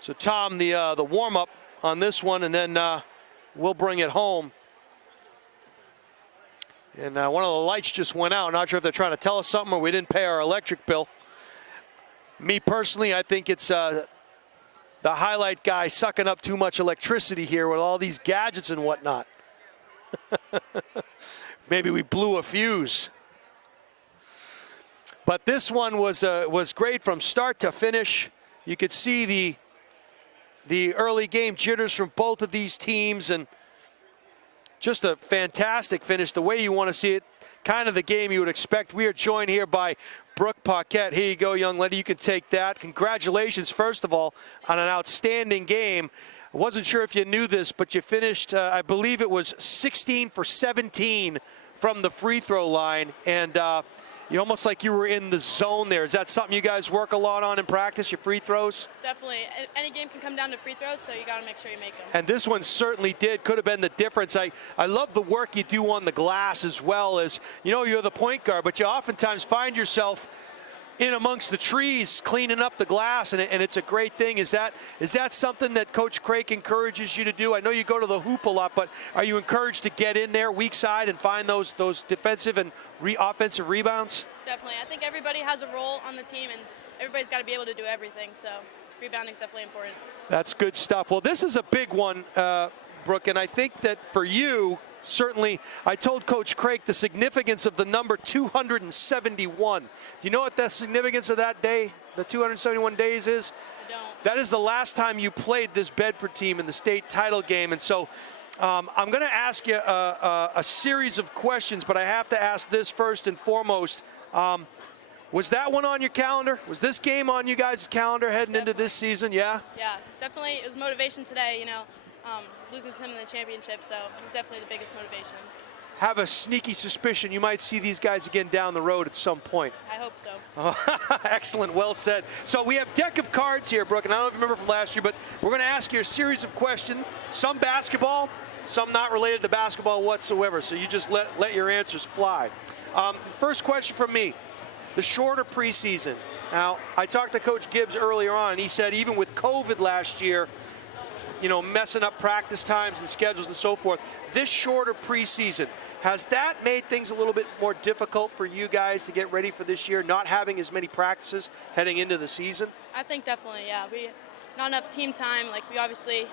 So Tom, the warm-up on this one, and then we'll bring it home. And one of the lights just went out. Not sure if they're trying to tell us something or we didn't pay our electric bill. Me personally, I think it's the highlight guy sucking up too much electricity here with all these gadgets and whatnot. Maybe we blew a fuse. But this one was great from start to finish. You could see the early game jitters from both of these teams, and just a fantastic finish, the way you want to see it, kind of the game you would expect. We are joined here by Brooke Paquette. Here you go, young lady, you can take that. Congratulations, first of all, on an outstanding game. I wasn't sure if you knew this, but you finished, I believe it was 16 for 17 from the free throw line, and you almost like you were in the zone there. Is that something you guys work a lot on in practice, your free throws? Definitely. Any game can come down to free throws, so you got to make sure you make them. And this one certainly did. Could have been the difference. I love the work you do on the glass as well. As you know, you're the point guard, but you oftentimes find yourself in amongst the trees cleaning up the glass, and it's a great thing. Is that something that Coach Craig encourages you to do? I know you go to the hoop a lot, but are you encouraged to get in there weak side and find those defensive and offensive rebounds? Definitely. I think everybody has a role on the team, and everybody's got to be able to do everything, so rebounding is definitely important. That's good stuff. Well, this is a big one, Brooke, and I think that for you, certainly, I told Coach Craig the significance of the number 271. Do you know what the significance of that day, the 271 days is? I don't. That is the last time you played this Bedford team in the state title game. And so I'm going to ask you a series of questions, but I have to ask this first and foremost. Was that one on your calendar? Was this game on you guys' calendar heading into this season? Yeah? Yeah, definitely. It was motivation today, you know. Losing to him in the championship, so it was definitely the biggest motivation. Have a sneaky suspicion you might see these guys again down the road at some point. I hope so. Excellent, well said. So we have a deck of cards here, Brooke, and I don't know if you remember from last year, but we're going to ask you a series of questions, some basketball, some not related to basketball whatsoever, so you just let your answers fly. First question from me, the shorter preseason. Now, I talked to Coach Gibbs earlier on, and he said even with COVID last year, you know, messing up practice times and schedules and so forth, this shorter preseason, has that made things a little bit more difficult for you guys to get ready for this year, not having as many practices heading into the season? I think definitely, yeah. Not enough team time. Like, we obviously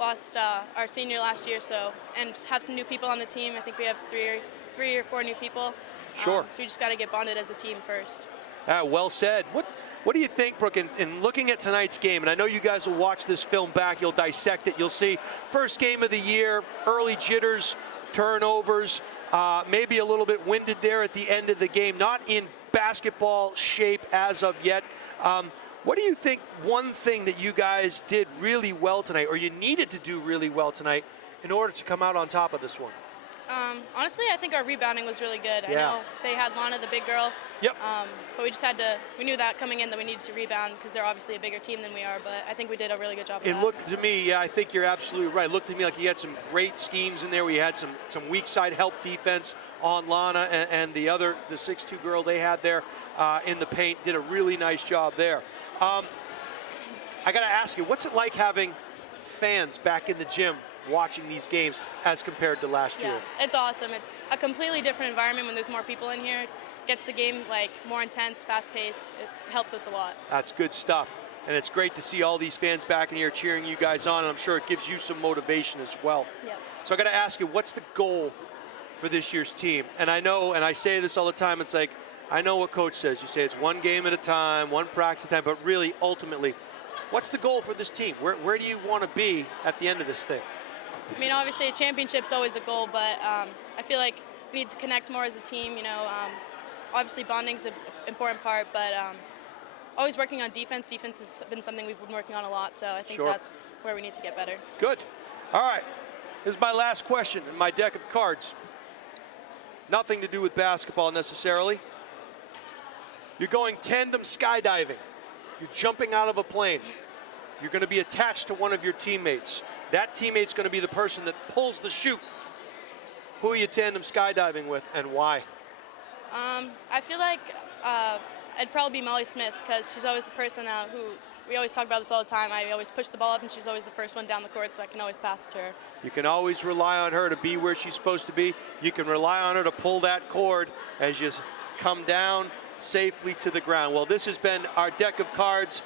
lost our senior last year, so, and have some new people on the team. I think we have three or four new people. Sure. So we just got to get bonded as a team first. Well said. What do you think, Brooke, in looking at tonight's game, and I know you guys will watch this film back, you'll dissect it, you'll see first game of the year, early jitters, turnovers, maybe a little bit winded there at the end of the game, not in basketball shape as of yet. What do you think one thing that you guys did really well tonight, or you needed to do really well tonight, in order to come out on top of this one? Honestly, I think our rebounding was really good. Yeah. I know they had Lana, the big girl. Yep. But we just we knew that coming in that we needed to rebound because they're obviously a bigger team than we are, but I think we did a really good job of that. It looked to me, yeah, I think you're absolutely right. It looked to me like you had some great schemes in there. We had some weak side help defense on Lana and the 6'2" girl they had there in the paint. Did a really nice job there. I got to ask you, what's it like having fans back in the gym watching these games as compared to last year? It's awesome. It's a completely different environment when there's more people in here. It gets the game like more intense, fast paced. It helps us a lot. That's good stuff. And it's great to see all these fans back in here cheering you guys on, and I'm sure it gives you some motivation as well. Yep. So I got to ask you, what's the goal for this year's team? And I know, and I say this all the time, it's like, I know what Coach says. You say it's one game at a time, one practice at a time, but really, ultimately, what's the goal for this team? Where do you want to be at the end of this thing? I mean, obviously, a championship's always a goal, but I feel like we need to connect more as a team. You know, obviously, bonding's an important part, but always working on defense. Defense has been something we've been working on a lot, so I think that's where we need to get better. Good. All right. This is my last question in my deck of cards. Nothing to do with basketball necessarily. You're going tandem skydiving. You're jumping out of a plane. You're going to be attached to one of your teammates. That teammate's going to be the person that pulls the chute. Who are you tandem skydiving with, and why? I feel like it'd probably be Molly Smith because she's always the person who, we always talk about this all the time. I always push the ball up and she's always the first one down the court, so I can always pass it to her. You can always rely on her to be where she's supposed to be. You can rely on her to pull that cord as you come down safely to the ground. Well, this has been our deck of cards.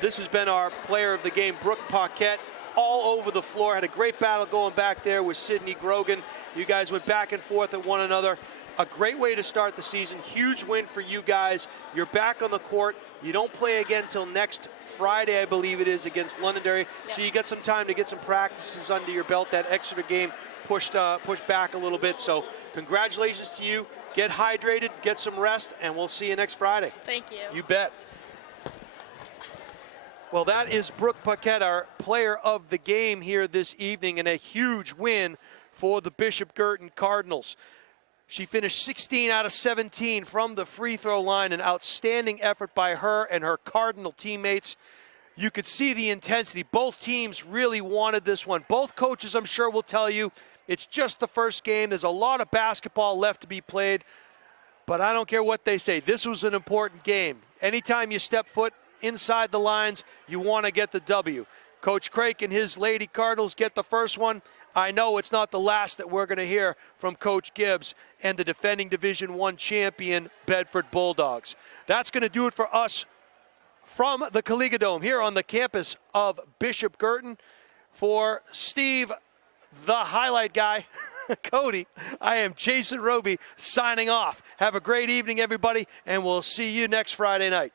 This has been our player of the game, Brooke Paquette, all over the floor. Had a great battle going back there with Sydney Grogan. You guys went back and forth at one another. A great way to start the season. Huge win for you guys. You're back on the court. You don't play again till next Friday, I believe it is, against Londonderry. So you get some time to get some practices under your belt. That Exeter game pushed back a little bit. So congratulations to you. Get hydrated, get some rest, and we'll see you next Friday. Thank you. You bet. Well, that is Brooke Paquette, our player of the game here this evening, and a huge win for the Bishop Guertin Cardinals. She finished 16 out of 17 from the free throw line, an outstanding effort by her and her Cardinal teammates. You could see the intensity. Both teams really wanted this one. Both coaches, I'm sure, will tell you it's just the first game. There's a lot of basketball left to be played, but I don't care what they say. This was an important game. Anytime you step foot inside the lines, you want to get the W. Coach Craik and his Lady Cardinals get the first one. I know it's not the last that we're going to hear from Coach Gibbs and the defending Division I champion Bedford Bulldogs. That's going to do it for us from the Caliga Dome here on the campus of Bishop Guertin. For Steve, the highlight guy, Cody, I am Jason Roby signing off. Have a great evening, everybody, and we'll see you next Friday night.